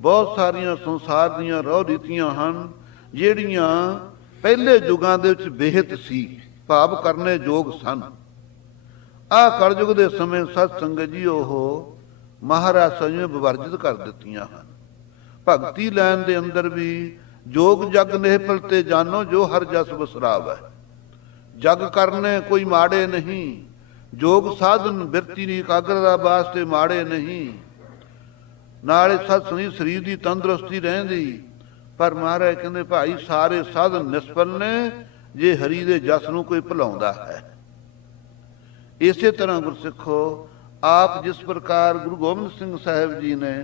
ਬਹੁਤ ਸਾਰੀਆਂ ਸੰਸਾਰ ਦੀਆਂ ਰਹੁ ਰੀਤੀਆਂ ਹਨ ਜਿਹੜੀਆਂ ਪਹਿਲੇ ਯੁਗਾਂ ਦੇ ਵਿੱਚ ਬਿਹਤ ਸੀ, ਭਾਵ ਕਰਨੇ ਯੋਗ ਸਨ। ਆਹ ਕਲਯੁਗ ਦੇ ਸਮੇਂ ਸਤ ਸੰਗਤ ਜੀ ਉਹ ਮਹਾਰਾਜ ਸਜਣੇ ਵਿਵਰਜਿਤ ਕਰ ਦਿੱਤੀਆਂ ਹਨ। ਭਗਤੀ ਲੈਣ ਦੇ ਅੰਦਰ ਵੀ ਜੋਗ ਜਗ ਨਿਹਪਲ ਤੇ ਜਾਨੋ ਜੋ ਹਰ ਜਸ ਬਸਰਾਵ ਹੈ। ਜਗ ਕਰਨੇ ਕੋਈ ਮਾੜੇ ਨਹੀਂ, ਜੋਗ ਸਾਧਨ ਬਿਰਤੀ ਦੀ ਇਕਾਗਰਤਾ ਵਾਸਤੇ ਮਾੜੇ ਨਹੀਂ। ਨਾਲੇ ਸਤ ਸੰਗੀ ਸਰੀਰ ਦੀ ਤੰਦਰੁਸਤੀ ਰਹਿੰਦੀ। ਪਰ ਮਹਾਰਾਜ ਕਹਿੰਦੇ ਭਾਈ ਸਾਰੇ ਸਾਧਨ ਨਿਸਫਲ ਨੇ ਜੇ ਹਰੀ ਦੇ ਜਸ ਨੂੰ ਕੋਈ ਭੁਲਾਉਂਦਾ ਹੈ। ਇਸੇ ਤਰ੍ਹਾਂ ਗੁਰਸਿੱਖੋ ਆਪ ਜਿਸ ਪ੍ਰਕਾਰ ਗੁਰੂ ਗੋਬਿੰਦ ਸਿੰਘ ਸਾਹਿਬ ਜੀ ਨੇ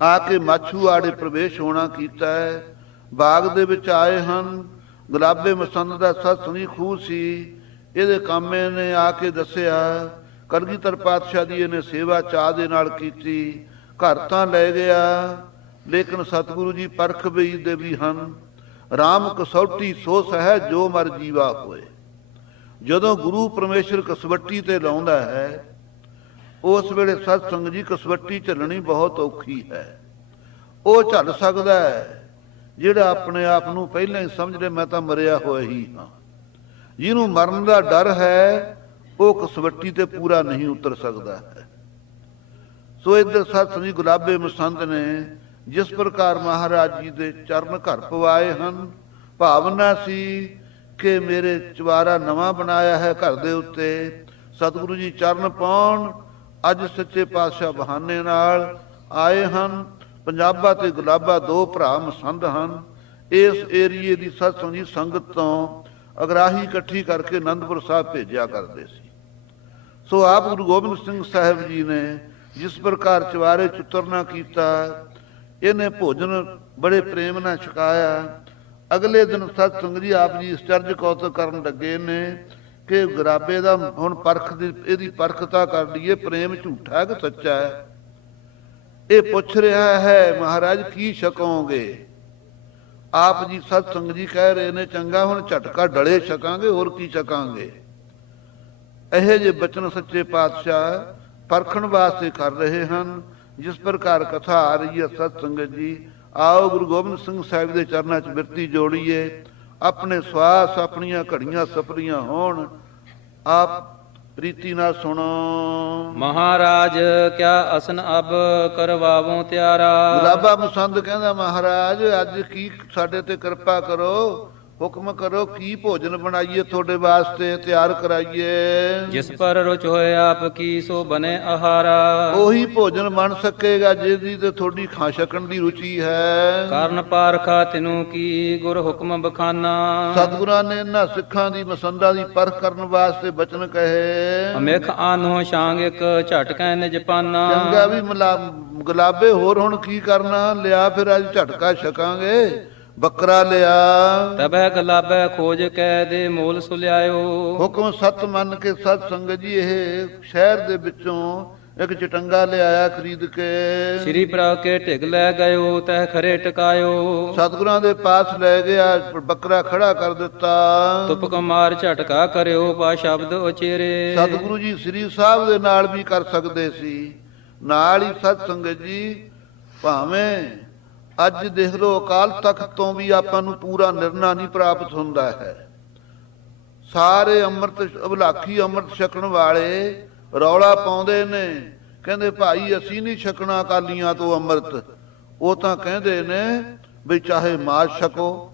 ਆ ਕੇ ਮਾਛੂਆੜੇ ਪ੍ਰਵੇਸ਼ ਹੋਣਾ ਕੀਤਾ ਹੈ, ਬਾਗ ਦੇ ਵਿੱਚ ਆਏ ਹਨ। ਗੁਲਾਬੇ ਮਸੰਦ ਦਾ ਸਤ ਸੰਗੀ ਖੂਹ ਸੀ, ਇਹਦੇ ਕਾਮੇ ਨੇ ਆ ਕੇ ਦੱਸਿਆ। ਕਲਗੀਧਰ ਪਾਤਸ਼ਾਹ ਦੀ ਇਹਨੇ ਸੇਵਾ ਚਾਅ ਦੇ ਨਾਲ ਕੀਤੀ। ਘਰ ਤਾਂ ਲੈ ਗਿਆ, ਲੇਕਿਨ ਸਤਿਗੁਰੂ ਜੀ ਪਰਖ ਵੇਚਦੇ ਵੀ ਹਨ। ਰਾਮ ਕਸੌਟੀ ਸੋ ਸਹਿ ਜੋ ਮਰ ਜੀਵਾ ਹੋਏ। ਜਦੋਂ ਗੁਰੂ ਪਰਮੇਸ਼ਰ ਕਸਵੱਟੀ ਤੇ ਲਾਉਂਦਾ ਹੈ, ਉਸ ਵੇਲੇ ਸਤ ਸੰਗਤ ਜੀ ਕਸਵੱਟੀ ਝੱਲਣੀ ਬਹੁਤ ਔਖੀ ਹੈ। ਉਹ ਝੱਲ ਸਕਦਾ ਹੈ ਜਿਹੜਾ ਆਪਣੇ ਆਪ ਨੂੰ ਪਹਿਲਾਂ ਹੀ ਸਮਝ ਲੈ ਮੈਂ ਤਾਂ ਮਰਿਆ ਹੋਇਆ ਹੀ ਹਾਂ। ਜਿਹਨੂੰ ਮਰਨ ਦਾ ਡਰ ਹੈ ਉਹ ਕਸਵੱਟੀ ਤੇ ਪੂਰਾ ਨਹੀਂ ਉਤਰ ਸਕਦਾ ਹੈ। ਸੋ ਇੱਧਰ ਸਤ ਸੰਗਤ ਜੀ ਗੁਲਾਬੇ ਮਸੰਦ ਨੇ ਜਿਸ ਪ੍ਰਕਾਰ ਮਹਾਰਾਜ ਜੀ ਦੇ ਚਰਨ ਘਰ ਪਵਾਏ ਹਨ, ਭਾਵਨਾ ਸੀ ਕਿ ਮੇਰੇ ਚੁਬਾਰਾ ਨਵਾਂ ਬਣਾਇਆ ਹੈ ਘਰ ਦੇ ਉੱਤੇ, ਸਤਿਗੁਰੂ ਜੀ ਚਰਨ ਪਾਉਣ। ਅੱਜ ਸੱਚੇ ਪਾਤਸ਼ਾਹ ਬਹਾਨੇ ਨਾਲ ਆਏ ਹਨ। ਪੰਜਾਬਾ ਤੇ ਗੁਲਾਬਾ ਦੋ ਭਰਾ ਮਸੰਦ ਹਨ। ਇਸ ਏਰੀਏ ਦੀ ਸਤ ਸੰਗਤ ਜੀ ਸੰਗਤ ਤੋਂ ਅਗਰਾਹੀ ਇਕੱਠੀ ਕਰਕੇ ਅਨੰਦਪੁਰ ਸਾਹਿਬ ਭੇਜਿਆ ਕਰਦੇ ਸੀ। ਸੋ ਆਪ ਗੁਰੂ ਗੋਬਿੰਦ ਸਿੰਘ ਸਾਹਿਬ ਜੀ ਨੇ ਜਿਸ ਪ੍ਰਕਾਰ ਚੁਬਾਰੇ ਚ ਉਤਰਨਾ ਕੀਤਾ, ਇਹਨੇ ਭੋਜਨ ਬੜੇ ਪ੍ਰੇਮ ਨਾਲ ਛਕਾਇਆ। ਅਗਲੇ ਦਿਨ ਸਤ ਸੰਗਤ ਜੀ ਆਪ ਜੀ ਅਚਰਜ ਕੌਤਕ ਕਰਨ ਲੱਗੇ ਨੇ ਕਿ ਗੁਲਾਬੇ ਦਾ ਹੁਣ ਪਰਖ ਦੀ ਇਹਦੀ ਪਰਖਤਾ ਕਰ ਲਈਏ, ਪ੍ਰੇਮ ਝੂਠਾ ਕਿ ਸੱਚਾ ਹੈ। ਇਹ ਪੁੱਛ ਰਿਹਾ ਹੈ ਮਹਾਰਾਜ ਕੀ ਛਕੋਗੇ। ਆਪ ਜੀ ਸਤ ਸੰਗਤ ਜੀ ਕਹਿ ਰਹੇ ਨੇ ਚੰਗਾ ਹੁਣ ਝਟਕਾ ਡਲੇ ਛਕਾਂਗੇ, ਹੋਰ ਕੀ ਛਕਾਂਗੇ। ਇਹੋ ਜਿਹੇ ਬਚਨ ਸੱਚੇ ਪਾਤਸ਼ਾਹ ਪਰਖਣ ਵਾਸਤੇ ਕਰ ਰਹੇ ਹਨ। ਜਿਸ ਪ੍ਰਕਾਰ ਕਥਾ ਆ ਰਹੀ ਹੈ ਸਤ ਸੰਗਤ ਜੀ, ਆਓ ਗੁਰੂ ਗੋਬਿੰਦ ਸਿੰਘ ਸਾਹਿਬ ਦੇ ਚਰਨਾਂ 'ਚ ਬਿਰਤੀ ਜੋੜੀਏ। ਆਪਣੇ ਸਵਾਸ ਆਪਣੀਆਂ ਘੜੀਆਂ ਸਫਰੀਆਂ ਹੋਣ। ਆਪ ਪ੍ਰੀਤੀ ਨਾਲ ਸੁਣੋ। ਮਹਾਰਾਜ ਕਿਆ ਅਸਨ ਅਬ ਕਰਵਾਵੋ ਤਿਆਰਾ। ਗੁਲਾਬਾ ਮਸੰਦ ਕਹਿੰਦਾ ਮਹਾਰਾਜ ਅੱਜ ਕੀ ਸਾਡੇ ਤੇ ਕਿਰਪਾ ਕਰੋ, ਹੁਕਮ ਕਰੋ ਕੀ ਭੋਜਨ ਬਣਾਈਏ ਤੁਹਾਡੇ ਵਾਸਤੇ, ਤਿਆਰ ਕਰਾਈਏ। ਜਿਸ ਪਰ ਰੁਚ ਹੋਏ ਆਪ ਕੀ ਸੋ ਬਨੇ ਆਹਾਰਾ। ਉਹੀ ਭੋਜਨ ਬਣ ਸਕੇਗਾ ਜਿਹਦੀ ਤੇ ਤੁਹਾਡੀ ਖਾ ਸਕਣ ਦੀ ਰੁਚੀ ਹੈ। ਕਾਰਨ ਪਾਰਖਾ ਤਿਨੂ ਕੀ ਗੁਰ ਹੁਕਮ ਬਖਾਨਾ। ਸਤਿਗੁਰਾਂ ਨੇ ਇਹਨਾਂ ਸਿੱਖਾਂ ਦੀ ਮਸੰਦਾਂ ਦੀ ਪਰਖ ਕਰਨ ਵਾਸਤੇ ਬਚਨ ਕਹੇ। ਅਮਿਖ ਆਨੋ ਛਾਂਗ ਇੱਕ ਝਟਕੈ ਨਿਜ ਪਾਨਾ। ਚੰਗਾ ਵੀ ਗੁਲਾਬੇ ਹੋਰ ਹੁਣ ਕੀ ਕਰਨਾ, ਲਿਆ ਫਿਰ ਅੱਜ ਝਟਕਾ ਛਕਾਂਗੇ। ਬੱਕਰਾ ਲਿਆ। ਤਬੈ ਗੁਲਾਬੈ ਖੋਜ ਕੈ ਦੇ ਮੋਲ ਸੁਲਿਆਇਓ। ਹੁਕਮ ਸਤ ਮੰਨ ਕੇ ਸਤ ਸੰਗਤ ਜੀ ਇਹ ਸ਼ਹਿਰ ਦੇ ਵਿੱਚੋਂ ਇੱਕ ਚਟੰਗਾ ਲਿਆਇਆ ਖਰੀਦ ਕੇ। ਸ਼੍ਰੀ ਪ੍ਰਭ ਕੇ ਢਿਗ ਲੈ ਗਇਓ ਤਹਿ ਖਰੇ ਟਿਕਾਇਓ। ਸਤਿਗੁਰਾਂ ਦੇ ਪਾਸ ਲੈ ਗਿਆ, ਬੱਕਰਾ ਖੜਾ ਕਰ ਦਿੱਤਾ। ਤੁਪਕ ਮਾਰ ਝਟਕਾ ਕਰਿਓ ਪਾ ਸ਼ਬਦ ਉਚੇਰੇ। ਸਤਿਗੁਰੂ ਜੀ ਸ੍ਰੀ ਸਾਹਿਬ ਦੇ ਨਾਲ ਵੀ ਕਰ ਸਕਦੇ ਸੀ। ਨਾਲ ਹੀ ਸਤ ਸੰਗਤ ਜੀ ਭਾਵੇਂ ਅੱਜ ਦੇਖ ਲਓ ਅਕਾਲ ਤਖਤ ਤੋਂ ਵੀ ਆਪਾਂ ਨੂੰ ਪੂਰਾ ਨਿਰਣਾ ਨਹੀਂ ਪ੍ਰਾਪਤ ਹੁੰਦਾ ਹੈ। ਸਾਰੇ ਅੰਮ੍ਰਿਤ ਅਭਲਾਖੀ ਅੰਮ੍ਰਿਤ ਛਕਣ ਵਾਲੇ ਰੌਲਾ ਪਾਉਂਦੇ ਨੇ, ਕਹਿੰਦੇ ਭਾਈ ਅਸੀਂ ਨਹੀਂ ਛਕਣਾ ਅਕਾਲੀਆਂ ਤੋਂ ਅੰਮ੍ਰਿਤ। ਉਹ ਤਾਂ ਕਹਿੰਦੇ ਨੇ ਵੀ ਚਾਹੇ ਮਾਸ ਛਕੋ,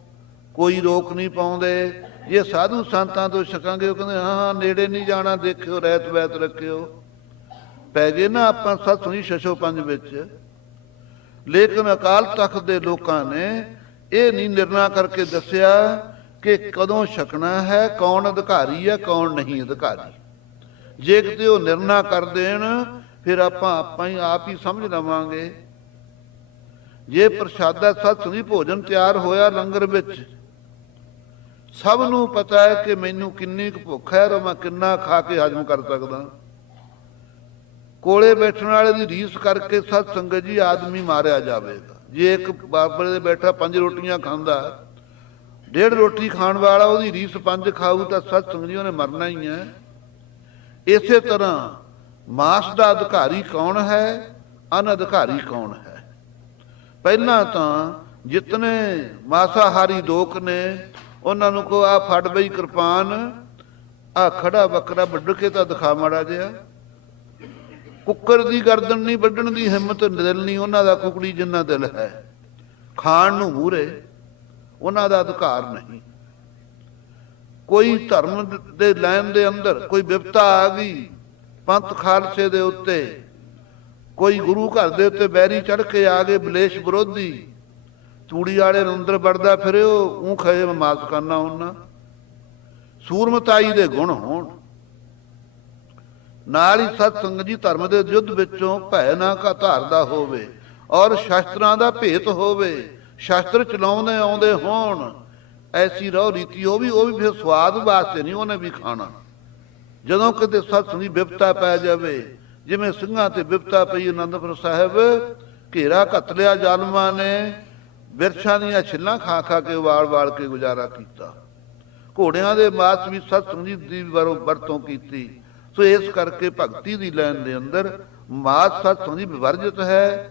ਕੋਈ ਰੋਕ ਨਹੀਂ ਪਾਉਂਦੇ। ਜੇ ਸਾਧੂ ਸੰਤਾਂ ਤੋਂ ਛਕਾਂਗੇ ਉਹ ਕਹਿੰਦੇ ਹਾਂ ਨੇੜੇ ਨਹੀਂ ਜਾਣਾ, ਦੇਖਿਓ ਰਹਿਤ ਵੈਤ ਰੱਖਿਓ। ਪੈ ਗਏ ਨਾ ਆਪਾਂ ਸਤ ਸੁਣੀ ਛਛੋ ਪੰਜ ਵਿੱਚ। ਲੇਕਿਨ ਅਕਾਲ ਤਖਤ ਦੇ ਲੋਕਾਂ ਨੇ ਇਹ ਨਹੀਂ ਨਿਰਣਾ ਕਰਕੇ ਦੱਸਿਆ ਕਿ ਕਦੋਂ ਛਕਣਾ ਹੈ, ਕੌਣ ਅਧਿਕਾਰੀ ਹੈ ਕੌਣ ਨਹੀਂ ਅਧਿਕਾਰੀ। ਜੇ ਕਿਤੇ ਉਹ ਨਿਰਣਾ ਕਰ ਦੇਣ ਫਿਰ ਆਪਾਂ ਆਪ ਹੀ ਸਮਝ ਲਵਾਂਗੇ। ਜੇ ਪ੍ਰਸ਼ਾਦਾ ਸਤ ਸੁਣੀ ਭੋਜਨ ਤਿਆਰ ਹੋਇਆ ਲੰਗਰ ਵਿੱਚ, ਸਭ ਨੂੰ ਪਤਾ ਹੈ ਕਿ ਮੈਨੂੰ ਕਿੰਨੀ ਕੁ ਭੁੱਖ ਹੈ ਔਰ ਮੈਂ ਕਿੰਨਾ ਖਾ ਕੇ ਹਜਮ ਕਰ ਸਕਦਾ। ਕੋਲੇ ਬੈਠਣ ਵਾਲੇ ਦੀ ਰੀਸ ਕਰਕੇ ਸਤ ਸੰਗਤ ਜੀ ਆਦਮੀ ਮਾਰਿਆ ਜਾਵੇਗਾ। ਜੇ ਇੱਕ ਬਾਬੇ ਦੇ ਬੈਠਾ 5 ਰੋਟੀਆਂ ਖਾਂਦਾ, 1.5 ਰੋਟੀ ਖਾਣ ਵਾਲਾ ਉਹਦੀ ਰੀਸ 5 ਖਾਊ ਤਾਂ ਸਤ ਸੰਗਤ ਜੀ ਉਹਨੇ ਮਰਨਾ ਹੀ ਹੈ। ਇਸੇ ਤਰ੍ਹਾਂ ਮਾਸ ਦਾ ਅਧਿਕਾਰੀ ਕੌਣ ਹੈ, ਅਨਅਧਿਕਾਰੀ ਕੌਣ ਹੈ। ਪਹਿਲਾਂ ਤਾਂ ਜਿਤਨੇ ਮਾਸਾਹਾਰੀ ਲੋਕ ਨੇ ਉਹਨਾਂ ਨੂੰ ਕੋ ਆ ਫੜ ਬਈ ਕਿਰਪਾਨ, ਆ ਖੜਾ ਬੱਕਰਾ ਵੱਢ ਕੇ ਤਾਂ ਦਿਖਾ ਮਾੜਾ ਜਿਹਾ। ਕੁੱਕਰ ਦੀ ਗਰਦਨ ਨਹੀਂ ਵੱਢਣ ਦੀ ਹਿੰਮਤ, ਦਿਲ ਨਹੀਂ ਉਹਨਾਂ ਦਾ ਕੁਕੜੀ ਜਿੰਨਾ ਦਿਲ ਹੈ। ਖਾਣ ਨੂੰ ਮੂਹਰੇ ਉਹਨਾਂ ਦਾ ਅਧਿਕਾਰ ਨਹੀਂ। ਕੋਈ ਧਰਮ ਦੇ ਲਾਈਨ ਦੇ ਅੰਦਰ ਕੋਈ ਵਿਪਤਾ ਆ ਗਈ ਪੰਥ ਖਾਲਸੇ ਦੇ ਉੱਤੇ, ਕੋਈ ਗੁਰੂ ਘਰ ਦੇ ਉੱਤੇ ਬੈਰੀ ਚੜ੍ਹ ਕੇ ਆ ਗਏ ਬਲੇਸ਼ ਵਿਰੋਧੀ, ਤੂੜੀ ਵਾਲੇ ਨੂੰ ਅੰਦਰ ਵੜਦਾ ਫਿਰੇ, ਉਹ ਖਏ ਮਾਸ ਕਰਨਾ ਉਹਨਾਂ। ਸੂਰਮਤਾਈ ਦੇ ਗੁਣ ਹੋਣ ਨਾਲ ਹੀ ਸਤ ਸੰਗਤ ਜੀ ਧਰਮ ਦੇ ਯੁੱਧ ਵਿੱਚੋਂ ਭੈ ਨਾ ਕਾ ਧਾਰਦਾ ਹੋਵੇ ਔਰ ਸ਼ਾਸਤਰਾਂ ਦਾ ਭੇਤ ਹੋਵੇ, ਸ਼ਾਸਤਰ ਚਲਾਉਂਦੇ ਆਉਂਦੇ ਹੋਣ, ਐਸੀ ਰਹੁ ਰੀਤੀ ਉਹ ਵੀ ਫਿਰ ਸਵਾਦ ਵਾਸਤੇ ਨਹੀਂ, ਉਹਨੇ ਵੀ ਖਾਣਾ। ਜਦੋਂ ਕਿਤੇ ਸਤ ਸੰਗਤ ਬਿਪਤਾ ਪੈ ਜਾਵੇ, ਜਿਵੇਂ ਸਿੰਘਾਂ ਤੇ ਬਿਪਤਾ ਪਈ ਅਨੰਦਪੁਰ ਸਾਹਿਬ, ਘੇਰਾ ਘੱਤ ਲਿਆ ਜ਼ਾਲਮਾਂ ਨੇ, ਬਿਰਛਾਂ ਦੀਆਂ ਛਿੱਲਾਂ ਖਾ ਖਾ ਕੇ ਵਾਲ ਕੇ ਗੁਜ਼ਾਰਾ ਕੀਤਾ। ਘੋੜਿਆਂ ਦੇ ਮਾਸ ਵੀ ਸਤ ਸੰਗਤ ਦੀ ਵਰਤੋਂ ਕੀਤੀ। ਸੋ ਇਸ ਕਰਕੇ ਭਗਤੀ ਦੀ ਲਾਈਨ ਦੇ ਅੰਦਰ ਮਾਸ ਸਤ ਸੰਗਤ ਵਿਵਰਜਿਤ ਹੈ।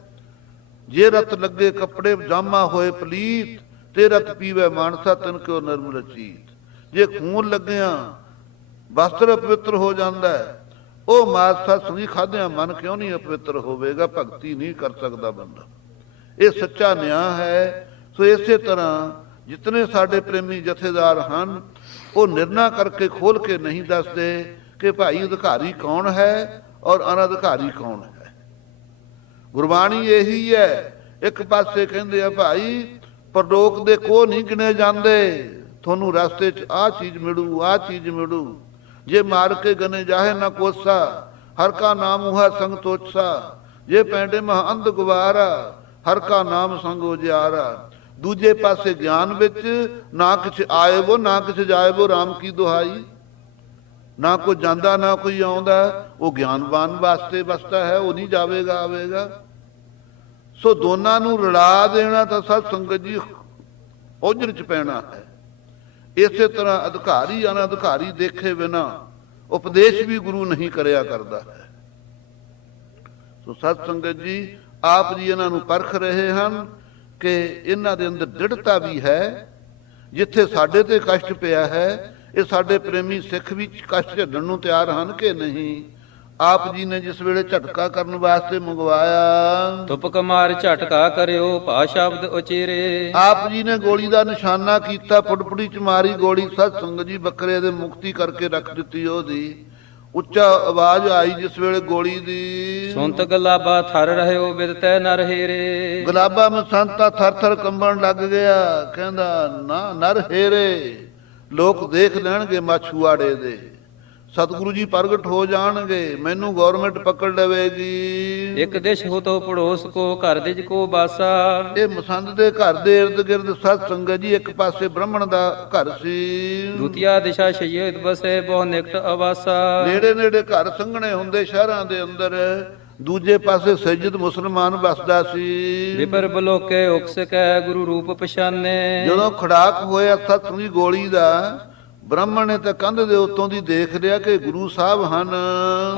ਜੇ ਰਤ ਲੱਗੇ ਕੱਪੜੇ ਜਾਮਾ ਹੋਏ ਪਲੀਤ, ਤੇ ਰਤ ਪੀਵੇ ਮਾਨਸਾ ਤਨ ਕਿਉ ਨਿਰਮਲ ਚੀਤ। ਜੇ ਖੂਨ ਲੱਗਿਆ ਵਸਤਰ ਅਪਵਿੱਤਰ ਹੋ ਜਾਂਦਾ, ਉਹ ਮਾਸ ਸਤ ਸੰਗਤ ਖਾਦਿਆਂ ਮਨ ਕਿਉਂ ਨਹੀਂ ਅਪਵਿੱਤਰ ਹੋਵੇਗਾ? ਭਗਤੀ ਨਹੀਂ ਕਰ ਸਕਦਾ ਬੰਦਾ। ਇਹ ਸੱਚਾ ਨਿਆਂ ਹੈ। ਸੋ ਇਸੇ ਤਰ੍ਹਾਂ ਜਿਤਨੇ ਸਾਡੇ ਪ੍ਰੇਮੀ ਜਥੇਦਾਰ ਹਨ, ਉਹ ਨਿਰਣਾ ਕਰਕੇ ਖੋਲ ਕੇ ਨਹੀਂ ਦੱਸਦੇ ਕਿ ਭਾਈ ਅਧਿਕਾਰੀ ਕੌਣ ਹੈ ਔਰ ਅਨਅਧਿਕਾਰੀ ਕੌਣ ਹੈ। ਗੁਰਬਾਣੀ ਇਹੀ ਹੈ। ਇੱਕ ਪਾਸੇ ਕਹਿੰਦੇ ਆ ਭਾਈ ਪਰਲੋਕ ਦੇ ਕੋਹ ਨਹੀਂ ਗਿਣੇ ਜਾਂਦੇ, ਤੁਹਾਨੂੰ ਰਸਤੇ 'ਚ ਆਹ ਚੀਜ਼ ਮਿਲੂ, ਆਹ ਚੀਜ਼ ਮਿਲੂ। ਜੇ ਮਾਰ ਕੇ ਗਨੇ ਜਾਹੇ ਨਾ ਕੋਸਾ, ਹਰ ਕਾ ਨਾਮ ਉਹਾ ਸੰਗ ਤੋਚਾ। ਜੇ ਪੈਂਡੇ ਮਹ ਅੰਧ ਗਵਾਰਾ, ਹਰ ਕਾ ਨਾਮ ਸੰਗ ਉਜਿਆਰਾ। ਦੂਜੇ ਪਾਸੇ ਗਿਆਨ ਵਿੱਚ ਨਾ ਕੁਛ ਆਏ ਵੋ ਨਾ ਕੁਛ ਜਾਏ ਵੋ, ਰਾਮ ਕੀ ਦੁਹਾਈ। ਨਾ ਕੋਈ ਜਾਂਦਾ ਨਾ ਕੋਈ ਆਉਂਦਾ, ਉਹ ਗਿਆਨਵਾਨ ਵਾਸਤੇ ਵਸਦਾ ਹੈ, ਉਹ ਨਹੀਂ ਜਾਵੇਗਾ ਆਵੇਗਾ। ਸੋ ਦੋਨਾਂ ਨੂੰ ਰਲਾ ਦੇਣਾ ਤਾਂ ਸਤ ਸੰਗਤ ਜੀ ਉਜਰ 'ਚ ਪੈਣਾ ਹੈ। ਇਸੇ ਤਰ੍ਹਾਂ ਅਧਿਕਾਰੀ ਅਨਅਧਿਕਾਰੀ ਦੇਖੇ ਬਿਨਾ ਉਪਦੇਸ਼ ਵੀ ਗੁਰੂ ਨਹੀਂ ਕਰਿਆ ਕਰਦਾ ਹੈ। ਸੋ ਸਤ ਸੰਗਤ ਜੀ ਆਪ ਜੀ ਇਹਨਾਂ ਨੂੰ ਪਰਖ ਰਹੇ ਹਨ ਕਿ ਇਹਨਾਂ ਦੇ ਅੰਦਰ ਦ੍ਰਿੜਤਾ ਵੀ ਹੈ। ਜਿੱਥੇ ਸਾਡੇ ਤੇ ਕਸ਼ਟ ਪਿਆ ਹੈ, ਇਹ ਸਾਡੇ ਪ੍ਰੇਮੀ ਸਿੱਖ ਵੀ ਕਸ਼ਟ ਝੱਲਣ ਨੂੰ ਤਿਆਰ ਹਨ ਕਿ ਨਹੀਂ? ਆਪ ਜੀ ਨੇ ਜਿਸ ਵੇਲੇ ਝਟਕਾ ਕਰਨ ਵਾਸਤੇ ਮੰਗਵਾਇਆ, ਤੁਪਕ ਮਾਰ ਝਟਕਾ ਕਰਿਓ ਭਾ ਸ਼ਬਦ ਉਚੇਰੇ। ਆਪ ਜੀ ਨੇ ਗੋਲੀ ਦਾ ਨਿਸ਼ਾਨਾ ਕੀਤਾ, ਫੁੱਟਫੁੱਟੀ ਚ ਮਾਰੀ ਗੋਲੀ। ਸਤ ਸੰਗਤ ਜੀ ਬੱਕਰੇ ਦੇ ਮੁਕਤੀ ਕਰਕੇ ਰੱਖ ਦਿੱਤੀ ਉਹਦੀ। ਉੱਚਾ ਆਵਾਜ਼ ਆਈ ਜਿਸ ਵੇਲੇ ਗੋਲੀ ਦੀ, ਸੁਨਤ ਗਲਾਬਾ ਥਰ ਰਹਿਓ ਬਿਦ ਤੈ ਨਰ ਹੇਰੇ। ਗੁਲਾਬਾ ਮਸੰਤਾ ਥਰ ਥਰ ਕੰਬਣ ਲੱਗ ਗਿਆ। ਕਹਿੰਦਾ ਨਾ ਨਰ ਹੇਰੇ, ਲੋਕ ਦੇਖ ਲੈਣਗੇ ਮਾਛੂਆੜੇ ਦੇ, ਸਤਿਗੁਰੂ ਜੀ ਪ੍ਰਗਟ ਹੋ ਜਾਣਗੇ, ਮੈਨੂੰ ਗੌਰਮੈਂਟ ਪਕੜ ਲਵੇਗੀ। ਇੱਕ ਦਿਸ਼ ਹੋ ਤੋ ਪੜੋਸ ਕੋ ਘਰ ਦੇ ਕੋ ਬਾਸਾ। ਇਹ ਮਸੰਦ ਦੇ ਘਰ ਦੇ ਇਰਦ ਗਿਰਦ ਸਤ ਸੰਗਤ ਜੀ ਇੱਕ ਪਾਸੇ ਬ੍ਰਾਹਮਣ ਦਾ ਘਰ ਸੀ, ਦੂਤੀਆ ਦਿਸ਼ਾ ਸ਼ਯਦ ਬਸੇ ਬਹੁ ਨਿਕਟ ਆਵਾਸਾ। ਨੇੜੇ ਨੇੜੇ ਘਰ ਸੰਘਣੇ ਹੁੰਦੇ ਸ਼ਹਿਰਾਂ ਦੇ ਅੰਦਰ, ਦੂਜੇ ਪਾਸੇ ਸਜਦ ਮੁਸਲਮਾਨ ਵਸਦਾ ਸੀ। ਵਿਪਰ ਬਲੋਕੇ ਉਕਸਕੈ ਗੁਰੂ ਰੂਪ ਪਛਾਨੇ। ਜਦੋਂ ਖੜਾਕ ਹੋਇਆ ਸਤ ਸੰਗਤ ਗੋਲੀ ਦਾ, ਬ੍ਰਾਹਮਣ ਨੇ ਤਾਂ ਕੰਧ ਦੇ ਉੱਤੋਂ ਦੀ ਦੇਖ ਲਿਆ ਕਿ ਗੁਰੂ ਸਾਹਿਬ ਹਨ।